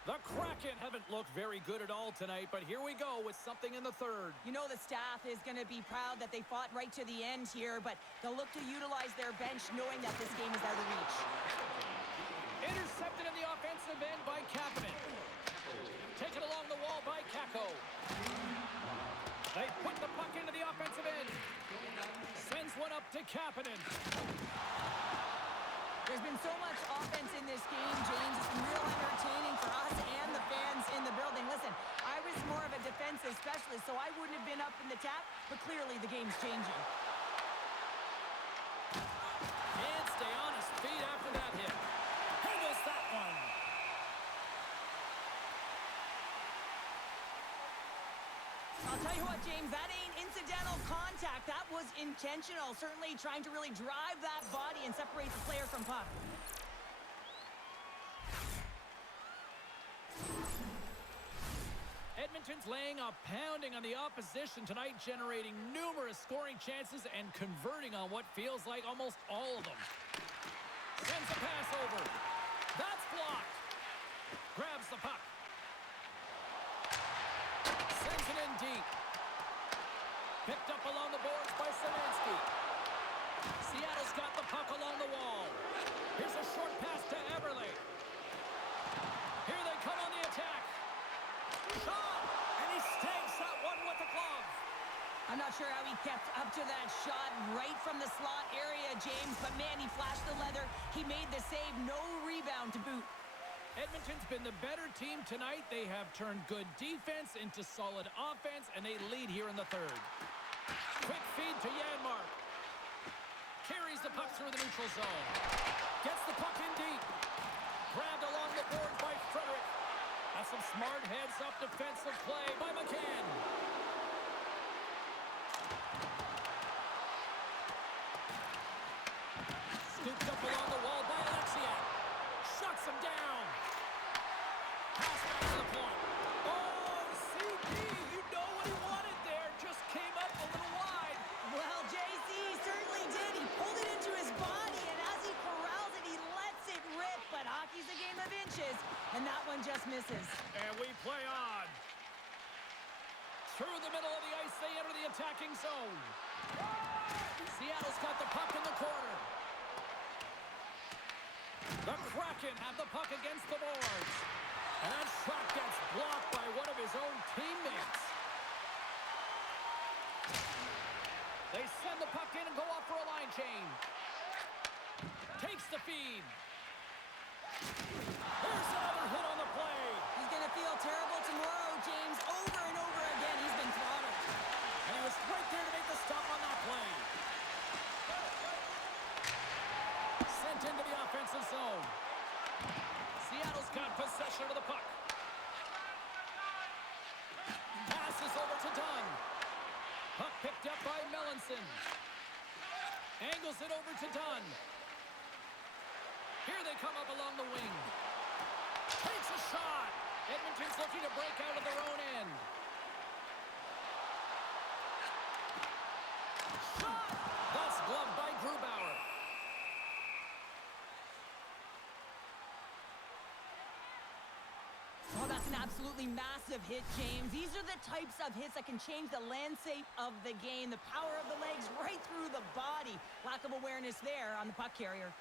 The Kraken haven't looked very good at all tonight, but here we go with something in the third. You know the staff is going to be proud that they fought right to the end here, but they'll look to utilize their bench knowing that this game is out of reach. Intercepted in the offensive end by Kapanen. Taken along the wall by Kakko. They put the puck into the offensive end. Sends one up to Kapanen. There's been so much offense in this game, James. It's been real entertaining for us and the fans in the building. Listen, I was more of a defensive specialist, so I wouldn't have been up in the tap, but clearly the game's changing. Can't stay on his feet after that hit. Handles that one. I'll tell you what, James, that ain't incidental contact. That was intentional. Certainly trying to really drive that body and separate the player from puck. Edmonton's laying a pounding on the opposition tonight, generating numerous scoring chances and converting on what feels like almost all of them. Sends a pass over. That's blocked. Grabs the puck. Sends it in deep. Picked up along the boards by Szymanski. Seattle's got the puck along the wall. Here's a short pass to Eberle. Here they come on the attack. Shot! And he stakes that one with the glove. I'm not sure how he kept up to that shot right from the slot area, James, but man, he flashed the leather. He made the save, no rebound to boot. Edmonton's been the better team tonight. They have turned good defense into solid offense, and they lead here in the third. Quick feed to Janmark. Carries the puck through the neutral zone. Gets the puck in deep. Grabbed along the boards by Frederick. That's some smart heads-up defensive play by McCann. Scooped up along the wall by Alexiak. Shuts him down. Pass back to the point. Oh, CD, you know what he wanted there. Just came up a little wide. Well, JC certainly did. He pulled it into his body, and as he corrals it, he lets it rip. But hockey's a game of inches, and that one just misses. And we play on. Through the middle of the ice, they enter the attacking zone. Seattle's got the puck in the corner. The Kraken have the puck against the boards. And that shot gets blocked by one of his own teammates. They send the puck in and go off for a line change. Takes the feed. There's another hit on the play. He's going to feel terrible tomorrow, James. Over and over again, he's been throttled. And he was right there to make the stop on that play. Sent into the offensive zone. Seattle's got possession of the puck. Passes over to Dunn. Puck picked up by Melanson. Angles it over to Dunn. Here they come up along the wing. Takes a shot. Edmonton's looking to break out of their own end. Shot! That's gloved by Grubauer. Oh, that's an absolutely massive hit, James. These are the types of hits that can change the landscape of the game. The power of the legs right through the body. Lack of awareness there on the puck carrier.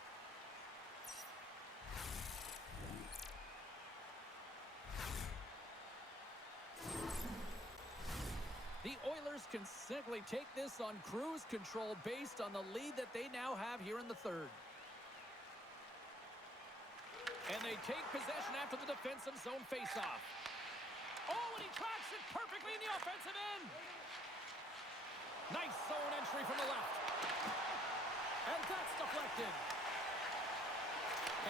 The Oilers can simply take this on cruise control based on the lead that they now have here in the third. And they take possession after the defensive zone faceoff. Oh, and he tracks it perfectly in the offensive end. Nice zone entry from the left. And that's deflected.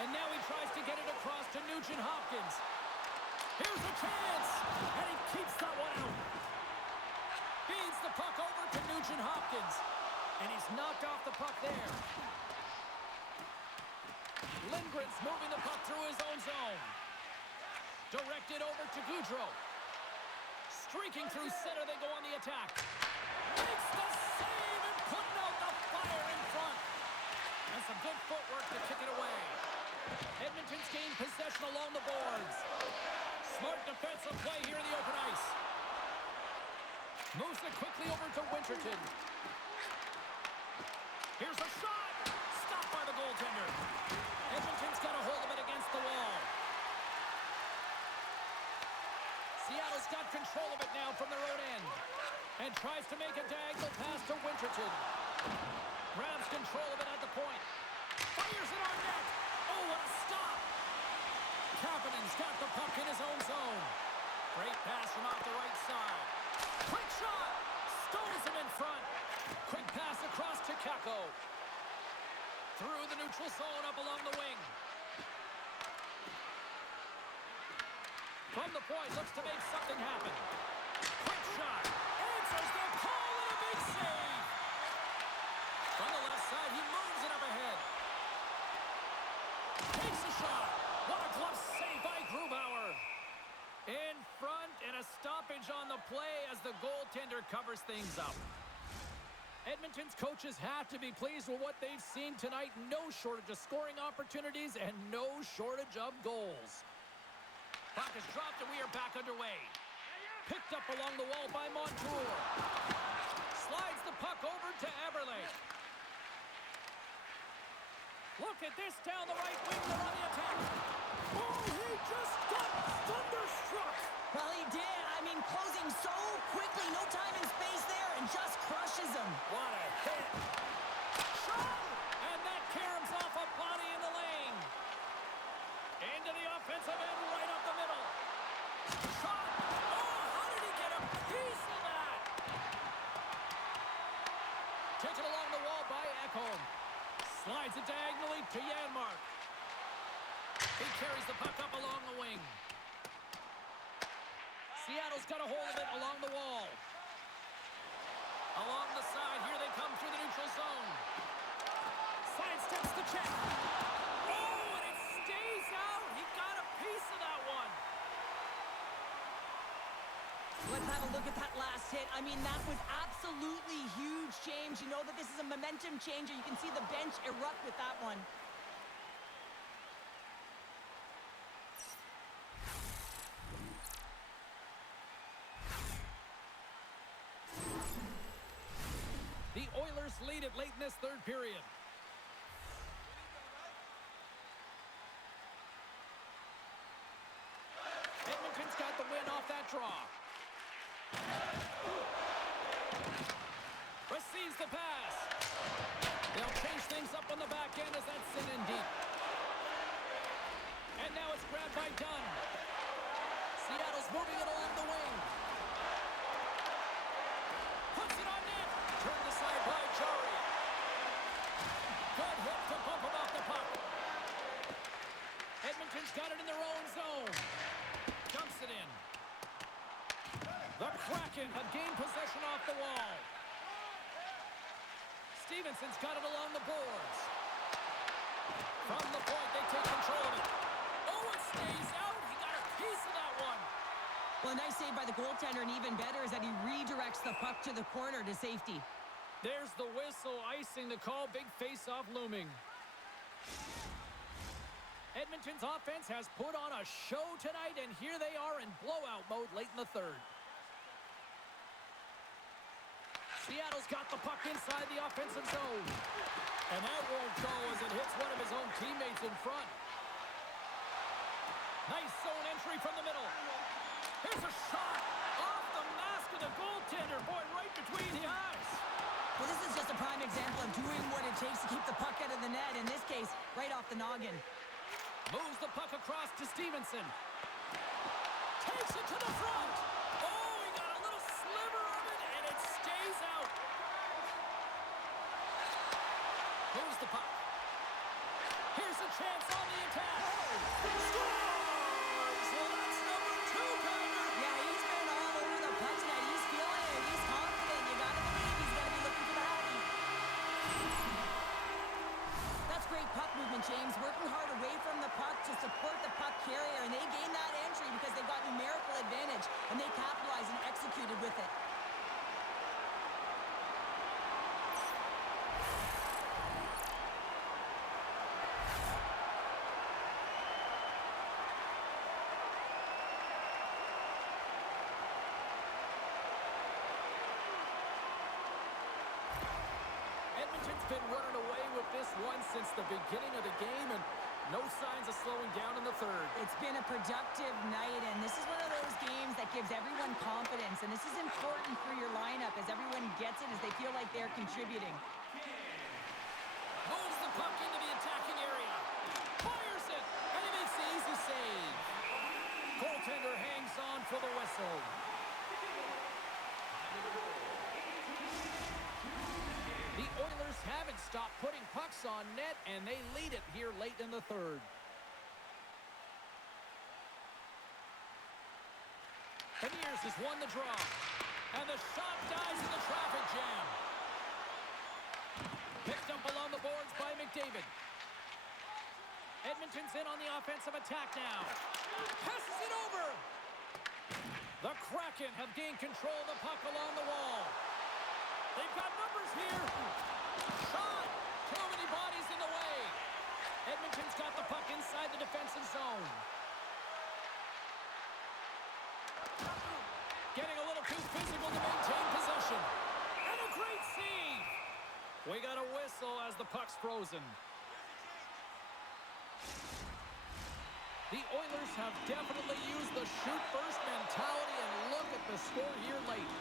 And now he tries to get it across to Nugent Hopkins. Here's a chance. And he keeps that one out. Feeds the puck over to Nugent Hopkins. And he's knocked off the puck there. Lindgren's moving the puck through his own zone. Directed over to Gaudreau. Streaking through center, they go on the attack. Makes the save and putting out the fire in front. And some good footwork to kick it away. Edmonton's gained possession along the boards. Smart defensive play here in the open ice. Moves it quickly over to Winterton. Here's a shot. Stopped by the goaltender. Edmonton's got a hold of it against the wall. Seattle's got control of it now from their own end. And tries to make a diagonal pass to Winterton. Grabs control of it at the point. Fires it on net. Oh, what a stop. Kapanen's got the puck in his own zone. Great pass from off the right side. Quick shot. Stones him in front. Quick pass across to Kakko. Through the neutral zone up along the wing. From the point, looks to make something happen. Quick shot. Answers the call and a big save. From the left side, he moves it up ahead. Takes a shot. What a glove save by Grubauer. In front and a stoppage on the play as the goaltender covers things up. Edmonton's coaches have to be pleased with what they've seen tonight. No shortage of scoring opportunities and no shortage of goals. Puck is dropped and we are back underway. Picked up along the wall by Montour. Slides the puck over to Eberle. Look at this down the right wing. They're on the attack. Oh, he just got thunderstruck. Well, he did. I mean, closing so quickly. No time and space there, and just crushes him. What a hit. Shot! And that caroms off a body in the lane. Into the offensive end, right up the middle. Shot! Oh, how did he get a piece of that? Taken along the wall by Ekholm. Slides it diagonally to Janmark. He carries the puck up along the wing. Seattle's got a hold of it along the wall. Along the side, here they come through the neutral zone. Sidesteps the check. Oh, and it stays out. He got a piece of that one. Let's have a look at that last hit. I mean, that was absolutely huge change. You know that this is a momentum changer. You can see the bench erupt with that one. The Oilers lead it late in this third period. Edmonton's got the win off that draw. Receives the pass. They'll change things up on the back end as that's sent in deep. And now it's grabbed by Dunn. Seattle's moving it along the wing. Puts it on net. Turned aside by Jari. Good hit to bump him off the puck. Edmonton's got it in their own zone. Dumps it in. The Kraken have gained possession off the wall. Stevenson's got it along the boards. From the point, they take control of it. Oh, it stays out. He got a piece of that one. Well, a nice save by the goaltender, and even better is that he redirects the puck to the corner to safety. There's the whistle, icing the call. Big face-off looming. Edmonton's offense has put on a show tonight, and here they are in blowout mode late in the third. Seattle's got the puck inside the offensive zone. And that won't go as it hits one of his own teammates in front. Nice zone entry from the middle. Here's a shot off the mask of the goaltender. Boy, right between the eyes. Well, this is just a prime example of doing what it takes to keep the puck out of the net. In this case, right off the noggin. Moves the puck across to Stevenson. Takes it to the front. Oh, he got a little sliver of it, and it stays out. Moves the puck. Here's a chance on the attack. Scores! Well, that's number 2, Governor. Yeah, he's been all over the puck tonight. He's feeling it. He's confident. You got to believe he's going to be looking for the happy. That's great puck movement, James. Working hard away from the puck to support the puck carrier, and they gained that entry because they got numerical advantage, and they capitalized and executed with it. Edmonton's been running away with this one since the beginning of the game, and no signs of slowing down in the third. It's been a productive night, and this is one of those games that gives everyone confidence, and this is important for your lineup as everyone gets it, as they feel like they're contributing. Moves the puck into the attacking area. Fires it, and it makes the easy save. Goaltender hangs on for the whistle. The Oilers haven't stopped putting pucks on net, and they lead it here late in the third. Beniers has won the draw, and the shot dies in the traffic jam. Picked up along the boards by McDavid. Edmonton's in on the offensive attack now. Passes it over. The Kraken have gained control of the puck along the wall. They've got numbers here. Shot. Too many bodies in the way. Edmonton's got the puck inside the defensive zone. Getting a little too physical to maintain possession. And a great save. We got a whistle as the puck's frozen. The Oilers have definitely used the shoot-first mentality, and look at the score here late.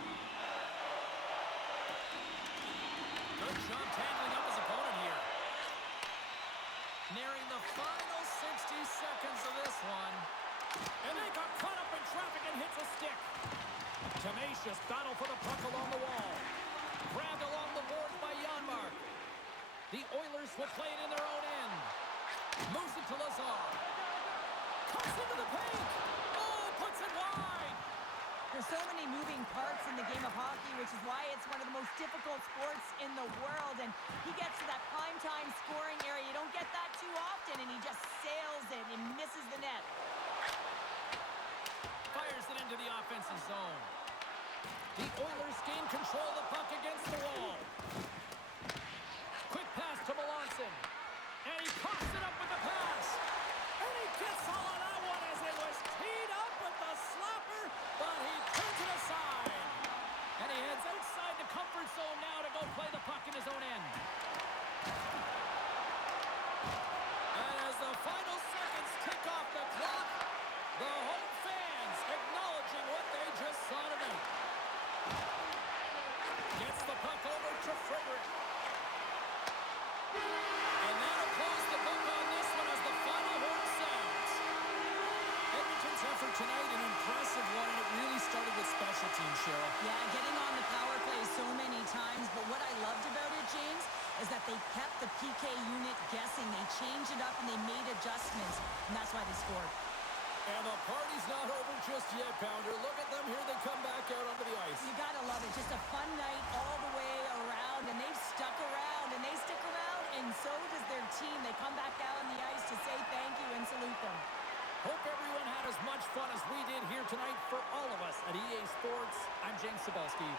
Good job tangling up his opponent here. Nearing the final 60 seconds of this one. And they got caught up in traffic and hits a stick. Tenacious battle for the puck along the wall. Grabbed along the boards by Janmark. The Oilers will play it in their own end. Moves it to Lazar. Cuts into the paint. Oh, puts it wide. There's so many moving parts in the game of hockey, which is why it's one of the most difficult sports in the world. And he gets to that primetime scoring area. You don't get that too often, and he just sails it and misses the net. Fires it into the offensive zone. The Oilers gain control of the puck against the wall. Quick pass to Melanson. And he pops it up with the pass. And he gets all of that one as it was teed up with the slapper, but he turns it aside. And he heads outside the comfort zone now to go play the puck in his own end. And as the final seconds tick off the clock, the home fans acknowledging what they just saw tonight. Gets the puck over to Frederick. And that'll close the book on this one as the final horn sounds. Edmonton's effort tonight, an impressive one, and it really started with special teams, Cheryl. Yeah, getting on the power play so many times, but what I loved about it, James, is that they kept the PK unit guessing. They changed it up and they made adjustments, and that's why they scored. And the party's not over just yet, Pounder. Look at them here. They come back out onto the ice. You gotta love it. Just a fun night all the way around, and they've stuck around, and they stick around, and so does their team. They come back out on the ice to say thank you and salute them. Hope everyone had as much fun as we did here tonight. For all of us at EA Sports, I'm James Cebulski.